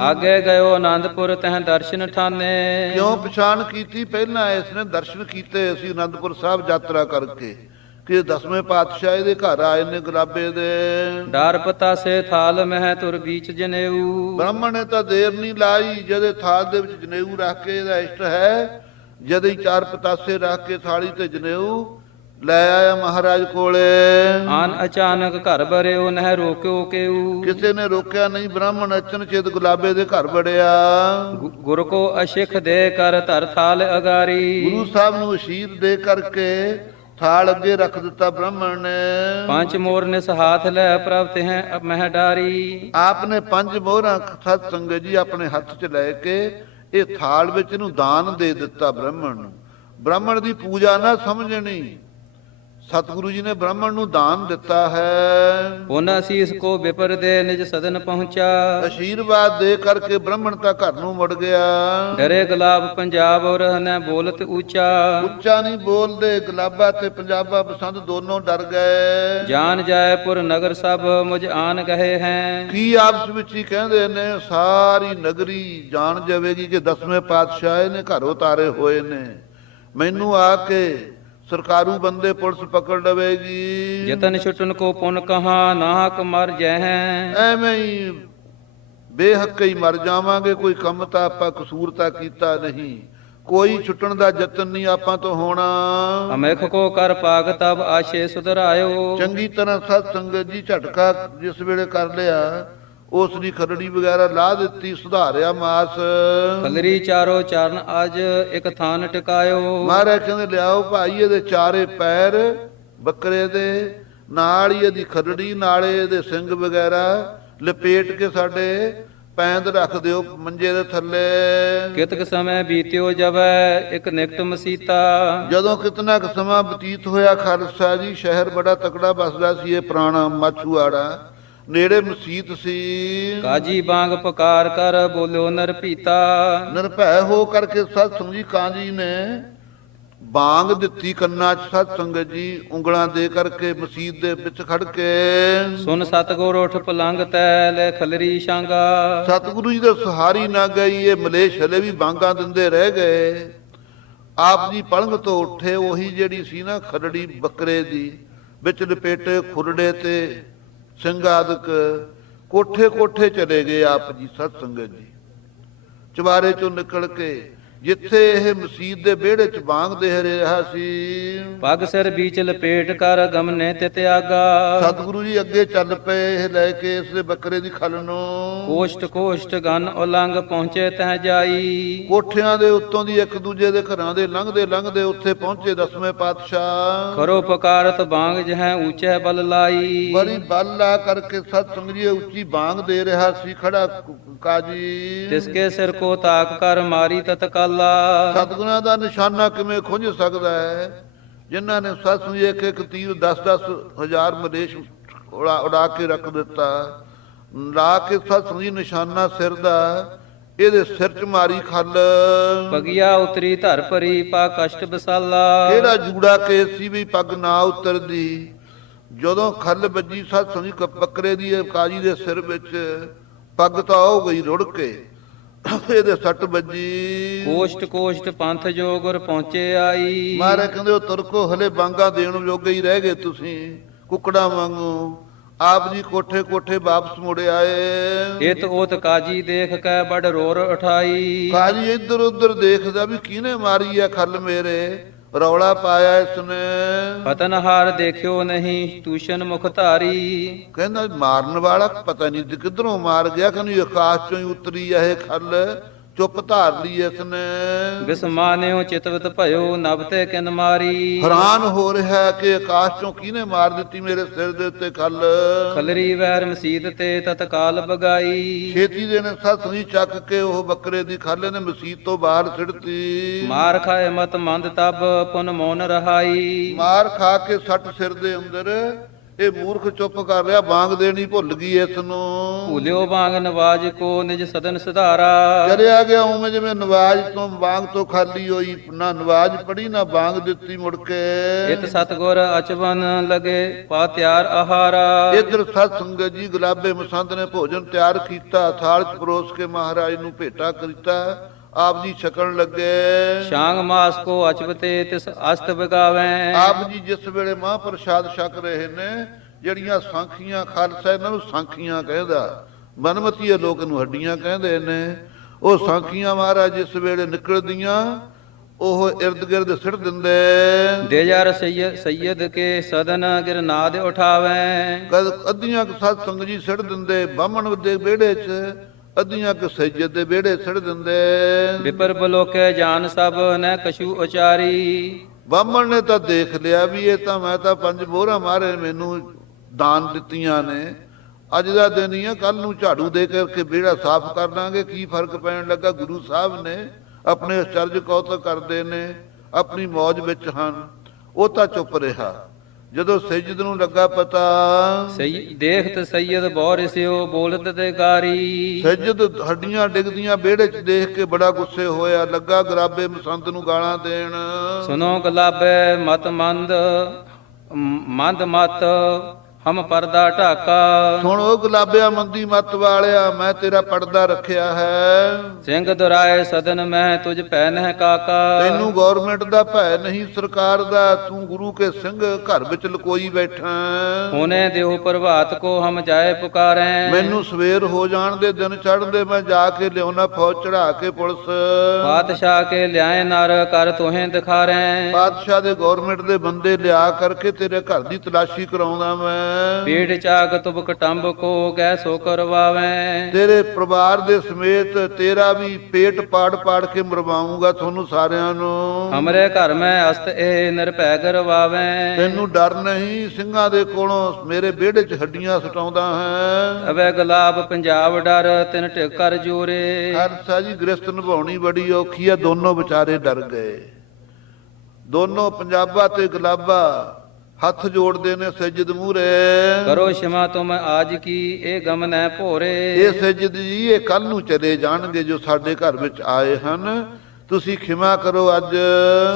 ਆਗੇ ਗਇਓ ਆਨੰਦਪੁਰ ਤਹਿ ਦਰਸ਼ਨ ਠਾਨੇ। ਕਿਉਂ ਪਛਾਣ ਕੀਤੀ? ਪਹਿਲਾਂ ਇਸ ਨੇ ਦਰਸ਼ਨ ਕੀਤੇ ਅਸੀਂ ਆਨੰਦਪੁਰ ਸਾਹਿਬ ਯਾਤਰਾ ਕਰਕੇ, ਕਿ 10ਵੇਂ ਪਾਤਸ਼ਾਹ ਦੇ ਘਰ ਆਏ ਨੇ ਗੁਲਾਬੇ ਦੇ। ਡਰ ਪਤਾਸੇ ਥਾਲ ਮਹਿ ਤੁਰ ਬੀਚ ਜਨੇਊ। ਬ੍ਰਾਹਮਣ ਨੇ ਤਾਂ ਦੇਰ ਨਹੀਂ ਲਾਈ, ਜਦੇ ਥਾਲ ਦੇ ਵਿੱਚ ਜਨੇਊ ਰੱਖ ਕੇ, ਇਹਦਾ ਇਸ਼ਟ ਹੈ, ਜਦੇ ਹੀ 4 ਪਤਾਸੇ ਰੱਖ ਕੇ ਥਾਲੀ ਤੇ ਜਨੇਊ ਲੈ ਆਇਆ ਮਹਾਰਾਜ ਕੋਲੇ। ਆਨ ਅਚਾਨਕ ਘਰ ਬਰਿਓ ਨਹਿ ਰੋਕਿਓ ਕਿਉ। ਕਿਸੇ ਨੇ ਰੋਕਿਆ ਨਹੀਂ, ਬ੍ਰਾਹਮਣ ਅਚਨਚੇਤ ਗੁਲਾਬੇ ਦੇ ਘਰ ਵੜਿਆ। ਗੁਰ ਕੋ ਅਸ਼ਿਖ ਦੇ ਕਰ ਧਰ ਥਾਲ ਅਗਾਰੀ। ਗੁਰੂ ਸਾਹਿਬ ਨੂੰ ਅਸ਼ੀਰ ਦੇ ਕਰਕੇ ਥਾਲ ਅੱਗੇ ਰੱਖ ਦਿੱਤਾ ਬ੍ਰਾਹਮਣ ਨੇ। 5 ਮੋਰ ਨਿਸ ਹਾਥ ਲੈ ਪ੍ਰਭ ਤਹਿ ਮਹਿ ਡਾਰੀ। ਆਪ ਨੇ 5 ਮੋਹਰਾਂ ਸਤ ਸੰਗਤ ਜੀ ਆਪਣੇ ਹੱਥ 'ਚ ਲੈ ਕੇ ਇਹ ਥਾਲ ਵਿੱਚ ਇਹਨੂੰ ਦਾਨ ਦੇ ਦਿੱਤਾ ਬ੍ਰਾਹਮਣ ਨੂੰ। ਬ੍ਰਾਹਮਣ ਦੀ ਪੂਜਾ ਨਾ ਸਮਝਣੀ, ਸਤਿਗੁਰੂ ਜੀ ਨੇ ਬ੍ਰਾਹਮਣ ਨੂੰ ਦਾਨ ਦਿੱਤਾ ਹੈ। ਪੁਨ ਅਸੀਸ ਕੋ ਵਿਪਰ ਦੇ ਨਿਜ ਸਦਨ ਪਹੁੰਚਾ। ਆਸ਼ੀਰਵਾਦ ਦੇ ਕਰਕੇ ਬ੍ਰਾਹਮਣ ਤਾਂ ਘਰ ਨੂੰ ਮੁੜ ਗਿਆ। ਡਰੇ ਗੁਲਾਬ ਪੰਜਾਬ ਔਰ ਹਨੈ ਬੋਲਤ ਉੱਚਾ। ਉੱਚਾ ਨਹੀਂ ਬੋਲਦੇ, ਗੁਲਾਬਾ ਤੇ ਪੰਜਾਬਾ ਬਸੰਤ ਦੋਨੋਂ ਡਰ ਗਏ। ਜਾਨ ਜਾਇਪੁਰ ਨਗਰ ਸਭ ਮੁਝ ਆਨ ਗਏ ਹੈ। ਕੀ ਆਪਸ ਵਿੱਚ ਹੀ ਕਹਿੰਦੇ ਨੇ, ਸਾਰੀ ਨਗਰੀ ਜਾਣ ਜਾਵੇਗੀ ਕਿ 10ਵੇਂ ਪਾਤਸ਼ਾਹ ਨੇ ਘਰ ਉਤਾਰੇ ਹੋਏ ਨੇ। ਮੈਨੂੰ ਆ ਕੇ ਸਰਕਾਰੂ ਬੰਦੇ ਪੁਲਿਸ ਪਕੜ ਲਵੇਗੀ। ਜਤਨ ਛੁਟਨ ਕੋ ਪੁਨ ਕਹਾ ਨਾਹਕ ਮਰ ਜਹਿ। ਐਵੇਂ ਹੀ ਬੇਹੱਕੇ ਹੀ ਮਰ ਜਾਵਾਂਗੇ, ਕੋਈ ਕੰਮ ਤਾਂ ਆਪਾਂ ਕਸੂਰ ਤਾਂ ਕੀਤਾ ਨਹੀਂ, ਕੋਈ ਛੁੱਟਣ ਦਾ ਯਤਨ ਨਹੀਂ ਆਪਾਂ ਤੋਂ ਹੋਣਾ। ਅਮੇਖ ਕੋ ਕਰ ਪਾਗ ਤਬ ਆਸ਼ੇ ਸੁਧਰਾਇਓ। ਚੰਗੀ ਤਰ੍ਹਾਂ ਸਤ ਸੰਗਤ ਜੀ ਝਟਕਾ ਜਿਸ ਵੇਲੇ ਕਰ ਲਿਆ, ਉਸ ਦੀ ਖਰੜੀ ਵਗੈਰਾ ਲਾ ਦਿੱਤੀ, ਸੁਧਾਰਿਆ ਮਾਸ। ਖਲਰੀ ਚਾਰੋ ਚਰਨ ਅਜ ਇਕ ਥਾਨ ਟਿਕਾਇਓ। ਮਹਾਰਾਜ ਕਹਿੰਦੇ ਲਿਆਓ ਭਾਈ ਇਹਦੇ ਚਾਰੇ ਪੈਰ ਬੱਕਰੇ ਦੇ, ਨਾਲ ਹੀ ਇਹਦੀ ਖਰੜੀ, ਨਾਲੇ ਇਹਦੇ ਸਿੰਘ ਵਗੈਰਾ ਲਪੇਟ ਕੇ ਸਾਡੇ ਪੈਂਦ ਰੱਖ ਦਿਓ ਮੰਜੇ ਦੇ ਥੱਲੇ। ਕਿਤਕ ਸਮੇਂ ਬੀਤਿਓ ਜਵੈ ਇਕ ਨਿਕਟ ਮਸੀਤਾ। ਜਦੋਂ ਕਿਤਨਾ ਕੁ ਸਮਾਂ ਬਤੀਤ ਹੋਇਆ ਖਾਲਸਾ ਜੀ, ਸ਼ਹਿਰ ਬੜਾ ਤਕੜਾ ਬਸਦਾ ਸੀ ਇਹ ਪੁਰਾਣਾ ਮਾਛੂਆੜਾ, ਨੇੜੇ ਮਸੀਤ ਸੀ। ਕਾਜੀ ਬਾਂਗ ਪੁਕਾਰ ਕਰ ਬੋਲਿਓ ਨਰ ਪੀਤਾ। ਨਿਰਭੈ ਹੋ ਕਰਕੇ ਸਤ ਸੰਗ ਜੀ ਕਾਜੀ ਨੇ ਬਾਂਗ ਦਿੱਤੀ ਕੰਨਾਂ 'ਚ ਸਤ ਸੰਗਤ ਜੀ, ਉਂਗਲਾਂ ਦੇ ਕਰਕੇ ਮਸੀਤ ਦੇ ਵਿੱਚ ਖੜ ਕੇ। ਸੁਨ ਸਤਗੁਰ ਉਠ ਪਲੰਗ ਤੈ ਲੈ ਖਲਰੀ ਸ਼ਾਂਗਾ। ਸਤਿਗੁਰੂ ਜੀ ਦਾ ਸਹਾਰੀ ਨਾ ਗਈ, ਇਹ ਮਲੇਸ਼ ਹਲੇ ਵੀ ਬਾਂਗਾਂ ਦਿੰਦੇ ਰਹਿ ਗਏ। ਆਪ ਜੀ ਪਲੰਗ ਤੋਂ ਉੱਠੇ, ਉਹੀ ਜਿਹੜੀ ਸੀ ਨਾ ਖਰੜੀ ਬੱਕਰੇ ਦੀ, ਵਿੱਚ ਲਪੇਟੇ ਖੁਰੜੇ ਤੇ ਸਿੰਘਾਦਿਕ, ਕੋਠੇ ਕੋਠੇ ਚਲੇ ਗਏ ਆਪ ਜੀ ਸਤ ਸੰਗਤ ਜੀ। ਚੁਬਾਰੇ ਚੋਂ ਨਿਕਲ ਕੇ ਜਿੱਥੇ ਇਹ ਮਸੀਤ ਦੇ ਵਿਹੜੇ 'ਚ ਬਾਂਗ ਦੇ ਰਿਹਾ ਸੀ, ਪੱਗ ਸਿਰ ਬੀਚ ਲਪੇਟ ਕਰ ਗਮਨੇ ਤੇ ਤਿਆਗਾ। ਸਤਿਗੁਰੂ ਜੀ ਅੱਗੇ ਚੱਲ ਪਏ ਇਹ ਲੈ ਕੇ ਇਸ ਦੇ ਬੱਕਰੇ ਦੀ ਖਲ ਨੂੰ। ਕੋਸ਼ਟ ਕੋਸ਼ਟ ਗਨ ਉਲੰਘ ਪਹੁੰਚੇ ਤਹਿ ਜਾਈ। ਕੋਠਿਆਂ ਦੇ ਉੱਤੋਂ ਦੀ ਇੱਕ ਦੂਜੇ ਦੇ ਘਰਾਂ ਦੇ ਲੰਘਦੇ ਲੰਘਦੇ ਉੱਥੇ ਪਹੁੰਚੇ ਦਸਵੇਂ ਪਾਤਸ਼ਾਹ। ਖਰੋ ਪੁਕਾਰਤ ਬਾਂਗ ਜਹੈ ਉੱਚੇ ਬਲ ਲਾਈ। ਬੜੀ ਬਾਲਾ ਕਰਕੇ ਸਤ ਸੰਗ ਜੀ ਉੱਚੀ ਬਾਂਗ ਦੇ ਰਿਹਾ ਸੀ ਖੜਾ ਕਾਜੀ। ਤਿਸਕੇ ਸਿਰ ਕੋ ਤਾਕ ਕਰ ਮਾਰੀ ਤਤਕਾਲਾ। ਸਤਿਗੁਰਾਂ ਦਾ ਨਿਸ਼ਾਨਾ ਕਿਵੇਂ ਖੁੰਝ ਸਕਦਾ ਹੈ, ਜਿਨ੍ਹਾਂ ਨੇ ਸਤ ਸੰਗ ਜੀ ਇੱਕ ਇੱਕ ਤੀਰ 10-10 ਹਜ਼ਾਰ ਮਲੇਸ਼ ਉਡਾ ਕੇ ਰੱਖ ਦਿੱਤਾ। ਲਾ ਕੇ ਸਤ ਸੰਗ ਜੀ ਨਿਸ਼ਾਨਾ ਸਿਰ ਦਾ, ਇਹਦੇ ਸਿਰ 'ਚ ਮਾਰੀ ਖੱਲ। ਪਗਿਆ ਉਤਰੀ ਧਰ ਭਰੀ ਪਾ ਕਸ਼ਟ ਬਸਾਲਾ। ਕਿਹੜਾ ਜੂੜਾ ਕੇਸ ਸੀ ਵੀ ਪੱਗ ਨਾ ਉਤਰਦੀ। ਜਦੋਂ ਖੱਲ ਵੱਜੀ ਸਤ ਸੰਗ ਜੀ ਬੱਕਰੇ ਦੀ ਕਾਜੀ ਦੇ ਸਿਰ ਵਿੱਚ, ਪੱਗ ਤਾਂ ਹੋ ਗਈ ਰੁੜ ਕੇ, ਇਹਦੇ ਸੱਟ ਵੱਜੀ। ਕੋਸ਼ਟ ਕੋਸ਼ਟ ਪੰਥ ਜੋ ਗੁਰ ਪਹੁੰਚੇ ਆਈ। ਮਹਾਰਾਜ ਕਹਿੰਦੇ ਉਹ ਤੁਰਕੋ ਹਲੇ ਬਾਂਗਾ ਦੇਣ ਜੋਗੇ ਹੀ ਰਹਿ ਗਏ ਤੁਸੀਂ, ਕੁੱਕੜਾਂ ਵਾਂਗੂ। ਆਪ ਜੀ ਕੋਠੇ ਕੋਠੇ ਵਾਪਸ ਮੁੜੇ ਆਏ। ਇਤ ਉਤ ਕਾਜੀ ਦੇਖ ਕੇ ਬੜ ਰੋਰ ਉਠਾਈ। ਕਾਜੀ ਇੱਧਰ ਉੱਧਰ ਦੇਖਦਾ ਵੀ ਕਿਹਨੇ ਮਾਰੀ ਆ ਖੱਲ ਮੇਰੇ, ਰੌਲਾ ਪਾਇਆ ਇਸਨੇ। ਪਤਨਹਾਰ ਦੇਖਿਓ ਨਹੀਂ ਤੂਸ਼ਨ ਮੁਖ ਧਾਰੀ। ਕਹਿੰਦਾ ਮਾਰਨ ਵਾਲਾ ਪਤਾ ਨਹੀਂ ਕਿੱਧਰੋਂ ਮਾਰ ਗਿਆ, ਕਹਿੰਦੀ ਆਕਾਸ਼ ਚੋਂ ਹੀ ਉਤਰੀ ਆ ਇਹ ਖੱਲ, ਚੁੱਪ ਧਾਰ ਲਈ ਇਸਨੇ। ਬਿਸਮਾਨਿਓ ਚਿਤਵਤ ਭਇਓ ਨਭ ਤੇ ਕਿਨ ਮਾਰੀ। ਹੈਰਾਨ ਹੋ ਰਿਹਾ ਕਿ ਆਕਾਸ਼ ਚੋਂ ਕਿਹਨੇ ਮਾਰ ਦਿੱਤੀ ਮੇਰੇ ਸਿਰ ਦੇ ਉੱਤੇ ਖੱਲ। ਖਲਰੀ ਵੈਰ ਮਸੀਤ ਤੇ ਤਤਕਾਲ ਬਗਾਈ। ਛੇਤੀ ਦੇ ਨੇ ਸੱਤ ਨਹੀਂ ਚੱਕ ਕੇ ਉਹ ਬੱਕਰੇ ਦੀ ਖੱਲ ਨੇ ਮਸੀਤ ਤੋਂ ਬਾਹਰ ਸਿੱਟਤੀ। ਮਾਰ ਖਾਏ ਮਤ ਮੰਦ ਤਬ ਪੁਨ ਮੌਨ ਰਹਾਈ। ਮਾਰ ਖਾ ਕੇ ਸੱਟ ਸਿਰ ਦੇ ਅੰਦਰ, ਇਹ ਮੂਰਖ ਚੁੱਪ ਕਰ ਰਿਹਾ, ਬਾਂਗ ਦੇਣੀ ਭੁੱਲ ਗਈ ਇਸ ਨੂੰ। ਭੁਲਿਓ ਬਾਂਗ ਨਵਾਜ ਕੋ ਨਿਜ ਸਦਨ ਸੁਧਾਰਾ। ਚਲਿਆ ਗਿਆ ਉਵੇਂ ਜਿਵੇਂ ਨਵਾਜ ਤੋਂ ਬਾਂਗ ਤੋਂ ਖਾਲੀ ਹੋਈ, ਨਾ ਨਵਾਜ ਪੜੀ ਨਾ ਬਾਂਗ ਦਿੱਤੀ ਮੁੜ ਕੇ। ਇਤ ਸਤਗੁਰ ਅਚਵਨ ਲਗੇ ਪਾ ਤਿਆਰ ਆਹਾਰਾ। ਇੱਧਰ ਸਤ ਸੰਗਤ ਜੀ ਗੁਲਾਬੇ ਮਸੰਦ ਨੇ ਭੋਜਨ ਤਿਆਰ ਕੀਤਾ, ਥਾਲ ਚ ਪਰੋਸ ਕੇ ਮਹਾਰਾਜ ਨੂੰ ਭੇਟਾ ਕੀਤਾ। ਆਪ ਜੀ ਛਕਣ ਲੱਗੇ। ਸ਼ਾਂਗ ਮਾਸ ਕੋ ਅਚਵਤੇ ਤਿਸ ਅਸਤ ਬਗਾਵੇਂ। ਆਪ ਜੀ ਜਿਸ ਵੇਲੇ ਮਹਾਂਪ੍ਰਸਾਦ ਛਕ ਰਹੇ ਨੇ, ਜਿਹੜੀਆਂ ਸਾਂਖੀਆਂ, ਖਾਲਸਾ ਇਹਨਾਂ ਨੂੰ ਸਾਂਖੀਆਂ ਕਹਿੰਦਾ, ਬਨਮਤੀਏ ਲੋਕ ਨੂੰ ਹੱਡੀਆਂ ਕਹਿੰਦੇ ਨੇ। ਉਹ ਸਾਂਖੀਆਂ ਮਹਾਰਾਜ ਜਿਸ ਵੇਲੇ ਨਿਕਲਦੀਆਂ, ਉਹ ਇਰਦ ਗਿਰਦ ਸਿੱਟ ਦਿੰਦੇ। ਦੇਜਰ ਸੈਯਦ ਕੇ ਸਦਨ ਗਿਰਨਾਦ ਉਠਾਵੇਂ। ਕਦ ਅੱਧੀਆਂ ਸਤ ਸੰਗ ਜੀ ਸਿੱਟ ਦਿੰਦੇ ਬਾਹਮਣ ਦੇ ਵਿਹੜੇ 'ਚ, ਅੱਧੀਆਂ ਕਿ ਸੈਯਦ ਦੇ ਵਿਹੜੇ ਸਿੱਟ ਦਿੰਦੇ। ਵਿਪਰ ਬਲੋਕੇ ਜਾਨ ਸਭ ਨ ਕਛੂ ਉਚਾਰੀ। ਬਾਹਮਣ ਨੇ ਤਾਂ ਦੇਖ ਲਿਆ ਵੀ ਇਹ ਤਾਂ ਮੈਂ ਤਾਂ 5 ਮੋਹਰਾਂ ਮਾਰੇ ਮੈਨੂੰ ਦਾਨ ਦਿੱਤੀਆਂ ਨੇ, ਅੱਜ ਦਾ ਦਿਨ ਹੀ ਆ, ਕੱਲ ਨੂੰ ਝਾੜੂ ਦੇ ਕਰਕੇ ਵਿਹੜਾ ਸਾਫ਼ ਕਰ ਦਾਂਗੇ, ਕੀ ਫਰਕ ਪੈਣ ਲੱਗਾ। ਗੁਰੂ ਸਾਹਿਬ ਨੇ ਆਪਣੇ ਅਚਰਜ ਕੌਤਕ ਕਰਦੇ ਨੇ, ਆਪਣੀ ਮੌਜ ਵਿੱਚ ਹਨ। ਉਹ ਤਾਂ ਚੁੱਪ ਰਿਹਾ। ਜਦੋਂ ਸੈਯਦ ਨੂੰ ਲੱਗਾ ਪਤਾ, ਦੇਖਤ ਸੈਯਦ ਬੌਰਿਸਿਓ ਬੋਲਤ ਤੇ ਗਾਰੀ। ਸੈਯਦ ਹੱਡੀਆਂ ਡਿੱਗਦੀਆਂ ਵਿਹੜੇ 'ਚ ਦੇਖ ਕੇ ਬੜਾ ਗੁੱਸੇ ਹੋਇਆ, ਲੱਗਾ ਗੁਲਾਬੇ ਮਸੰਦ ਨੂੰ ਗਾਲਾਂ ਦੇਣ। ਸੁਨੋ ਗੁਲਾਬੇ ਮਤ ਮੰਦ ਮੰਦ ਮਤ ਹਮ ਪਰਦਾ ਢਾਕਾ। ਸੁਣ ਓ ਗੁਲਾਬਿਆ ਮੰਦੀ ਮੱਤ ਵਾਲਿਆ, ਮੈਂ ਤੇਰਾ ਪਰਦਾ ਰੱਖਿਆ ਹੈ। ਸਿੰਘ ਦੁਰਾਏ ਸਦਨ ਮੈਂ ਤੁਝ ਪੈ ਨਹਿ ਕਾਕਾ। ਤੈਨੂੰ ਗੌਰਮੈਂਟ ਦਾ ਭੈ ਨਹੀਂ, ਸਰਕਾਰ ਦਾ। ਤੂੰ ਗੁਰੂ ਕੇ ਸਿੰਘ ਘਰ ਵਿੱਚ ਲਕੋਈ ਬੈਠਾ। ਹੋਨੇ ਦੇਹੁ ਪ੍ਰਭਾਤ ਕੋ ਹਮ ਜਾਏ ਪੁਕਾਰੈ। ਮੈਨੂੰ ਸਵੇਰ ਹੋ ਜਾਣ ਦੇ, ਦਿਨ ਚੜ੍ਹਦੇ ਮੈਂ ਜਾ ਕੇ ਲਿਆਉਣਾ ਫੌਜ ਚੜਾ ਕੇ ਪੁਲਿਸ। ਪਾਤਸ਼ਾਹ ਕੇ ਲਿਆਏ ਨਰ ਕਰ ਤੋਹੇ ਦਿਖਾਰੈ। ਪਾਤਸ਼ਾਹ ਦੇ ਗੌਰਮੈਂਟ ਦੇ ਬੰਦੇ ਲਿਆ ਕਰਕੇ ਤੇਰੇ ਘਰ ਦੀ ਤਲਾਸ਼ੀ ਕਰਾਉਂਦਾ ਮੈਂ। ਪੀੜ ਚਾਕ ਤੁਬ ਕਟੰਬ ਕੋ ਗੈ ਸੋ ਕਰਵਾਵੈ। ਤੇਰੇ ਪਰਿਵਾਰ ਦੇ ਸਮੇਤ ਤੇਰਾ ਵੀ ਪੇਟ ਪਾੜ ਪਾੜ ਕੇ ਮਰਵਾਉਂਗਾ ਤੁਹਾਨੂੰ ਸਾਰਿਆਂ ਨੂੰ। ਹਮਰੇ ਘਰ ਮੈਂ ਅਸਤ ਇਹ ਨਿਰਭੈ ਕਰਵਾਵੈ। ਤੈਨੂੰ ਡਰ ਨਹੀਂ, ਸਿੰਘਾਂ ਦੇ ਕੋਲੋਂ ਮੇਰੇ ਵਿਹੜੇ 'ਚ ਹੱਡੀਆਂ ਸਟਾਉਂਦਾ ਹੈ। ਅਵੇ ਗੁਲਾਬ ਪੰਜਾਬ ਡਰ ਤਿਨ ਟਿਕ ਕਰ ਜੋਰੇ। ਖਾਲਸਾ ਜੀ, ਗ੍ਰਸਤ ਨਿਭਾਉਣੀ ਬੜੀ ਔਖੀ ਆ। ਦੋਨੋਂ ਵਿਚਾਰੇ ਡਰ ਗਏ। ਦੋਨੋਂ ਪੰਜਾਬਾ ਤੇ ਗੁਲਾਬਾ ਹੱਥ ਜੋੜਦੇ ਨੇ ਸਜਦ ਮੂਹਰੇ। ਕਰੋ ਸ਼ਮਾ ਤੁਮ ਆਜ ਕੀ ਇਹ ਗਮ ਨੈ ਭੋਰੇ। ਇਹ ਸਜਦ ਜੀ, ਇਹ ਕੱਲ ਨੂੰ ਚਲੇ ਜਾਣਗੇ ਜੋ ਸਾਡੇ ਘਰ ਵਿੱਚ ਆਏ ਹਨ। ਤੁਸੀਂ ਖਿਮਾ ਕਰੋ ਅੱਜ।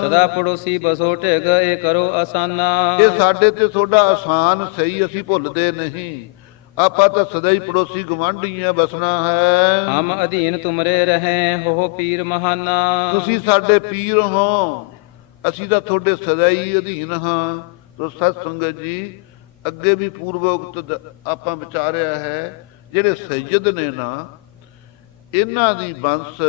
ਸਦਾ ਪੜੋਸੀ ਬਸੋ ਢਿਗ ਇਹ ਕਰੋ ਆਸਾਨਾ। ਇਹ ਸਾਡੇ ਤੇ ਤੁਹਾਡਾ ਆਸਾਨ ਸਹੀ, ਅਸੀਂ ਭੁੱਲਦੇ ਨਹੀਂ। ਆਪਾਂ ਤਾਂ ਸਦਾ ਹੀ ਪੜੋਸੀ ਗਵਾਂਢੀ ਆ, ਬਸਣਾ ਹੈ। ਹਮ ਅਧੀਨ ਤੁਮਰੇ ਰਹੇ ਹੋ ਪੀਰ ਮਹਾਨਾ। ਤੁਸੀਂ ਸਾਡੇ ਪੀਰ ਹੋ, ਅਸੀਂ ਤਾਂ ਤੁਹਾਡੇ ਸਦਾ ਹੀ ਅਧੀਨ ਹਾਂ। ਤੋ ਸਤ ਸੰਗਤ ਜੀ, ਅੱਗੇ ਵੀ ਪੂਰਵੋਕਤ ਆਪਾਂ ਵਿਚਾਰਿਆ ਹੈ, ਜਿਹੜੇ ਸੈਯਦ ਨੇ ਨਾ, ਇਹਨਾਂ ਦੀ ਬੰਸ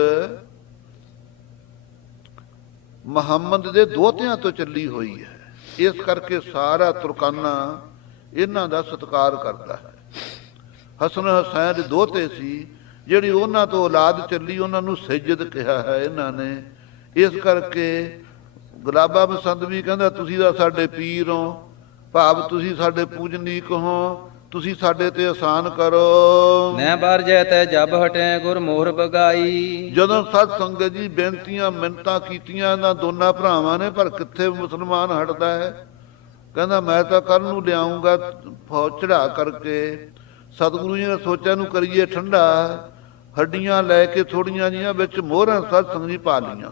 ਮੁਹੰਮਦ ਦੇ ਦੋਹਤਿਆਂ ਤੋਂ ਚੱਲੀ ਹੋਈ ਹੈ। ਇਸ ਕਰਕੇ ਸਾਰਾ ਤੁਰਕਾਨਾ ਇਹਨਾਂ ਦਾ ਸਤਿਕਾਰ ਕਰਦਾ ਹੈ। ਹਸਨ ਹੁਸੈਨ ਦੇ ਦੋਹਤੇ ਸੀ, ਜਿਹੜੀ ਉਹਨਾਂ ਤੋਂ ਔਲਾਦ ਚੱਲੀ, ਉਹਨਾਂ ਨੂੰ ਸੈਯਦ ਕਿਹਾ ਹੈ ਇਹਨਾਂ ਨੇ। ਇਸ ਕਰਕੇ ਗੁਲਾਬਾ ਮਸੰਦ ਵੀ ਕਹਿੰਦਾ, ਤੁਸੀਂ ਤਾਂ ਸਾਡੇ ਪੀਰ ਹੋ, ਭਾਵ ਤੁਸੀਂ ਸਾਡੇ ਪੂਜਨੀਕ ਹੋ, ਤੁਸੀਂ ਸਾਡੇ ਤੇ ਆਸਾਨ ਕਰੋ। ਨੈ ਬਾਰ ਜੈ ਤੈ ਜਬ ਹਟੈ ਗੁਰ ਮੋਹਰ ਬਗਾਈ। ਜਦੋਂ ਸਤ ਸੰਗਤ ਜੀ ਬੇਨਤੀਆਂ ਮਿੰਨਤਾਂ ਕੀਤੀਆਂ ਇਹਨਾਂ ਦੋਨਾਂ ਭਰਾਵਾਂ ਨੇ, ਪਰ ਕਿੱਥੇ ਮੁਸਲਮਾਨ ਹਟਦਾ ਹੈ। ਕਹਿੰਦਾ ਮੈਂ ਤਾਂ ਕੱਲ ਨੂੰ ਲਿਆਉਂਗਾ ਫੌਜ ਚੜਾ ਕਰਕੇ। ਸਤਿਗੁਰੂ ਜੀ ਨੇ ਸੋਚਿਆ ਨੂੰ ਕਰੀਏ ਠੰਡਾ। ਹੱਡੀਆਂ ਲੈ ਕੇ ਥੋੜੀਆਂ ਜੀਆਂ ਵਿੱਚ ਮੋਹਰਾਂ ਸਤ ਸੰਗਤ ਜੀ ਪਾ ਲੀਆਂ,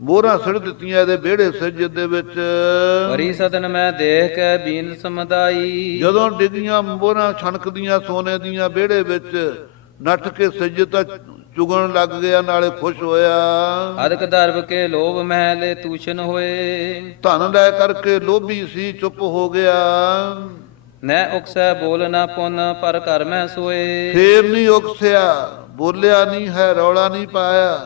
ਮੋਹਰਾਂ ਸਿੜ ਦਿੱਤੀਆਂ ਇਹਦੇ ਵਿਹੜੇ ਸਜਦ ਦੇ ਵਿੱਚ। ਵਰੀ ਸਦਨ ਮੈਂ ਦੇਖ ਕੇ ਬੀਨ ਸਮਦਾਈ। ਜਦੋਂ ਡਿੱਗੀਆਂ ਮੋਹਰਾਂ ਛਣਕਦੀਆਂ ਸੋਨੇ ਦੀਆਂ ਵਿਹੜੇ ਵਿੱਚ, ਨੱਠ ਕੇ ਸਜਦ ਤਾਂ ਚੁਗਣ ਲੱਗ ਗਿਆ, ਨਾਲੇ ਖੁਸ਼ ਹੋਇਆ। ਅਦਕ ਦਰਬ ਕੇ ਲੋਭ ਮਹਿਲੇ ਤੂਸ਼ਨ ਹੋਏ। ਧਨ ਲੈ ਕਰਕੇ ਲੋਭੀ ਸੀ, ਚੁੱਪ ਹੋ ਗਿਆ। ਨੈ ਉਕਸੈ ਬੋਲ ਨਾ ਪੁੰਨ ਪਰ ਘਰ ਮੈਂ ਸੋਏ। ਫੇਰ ਨਹੀਂ ਉਕਸਿਆ, ਬੋਲਿਆ ਨਹੀਂ ਹੈ, ਰੌਲਾ ਨਹੀਂ ਪਾਇਆ,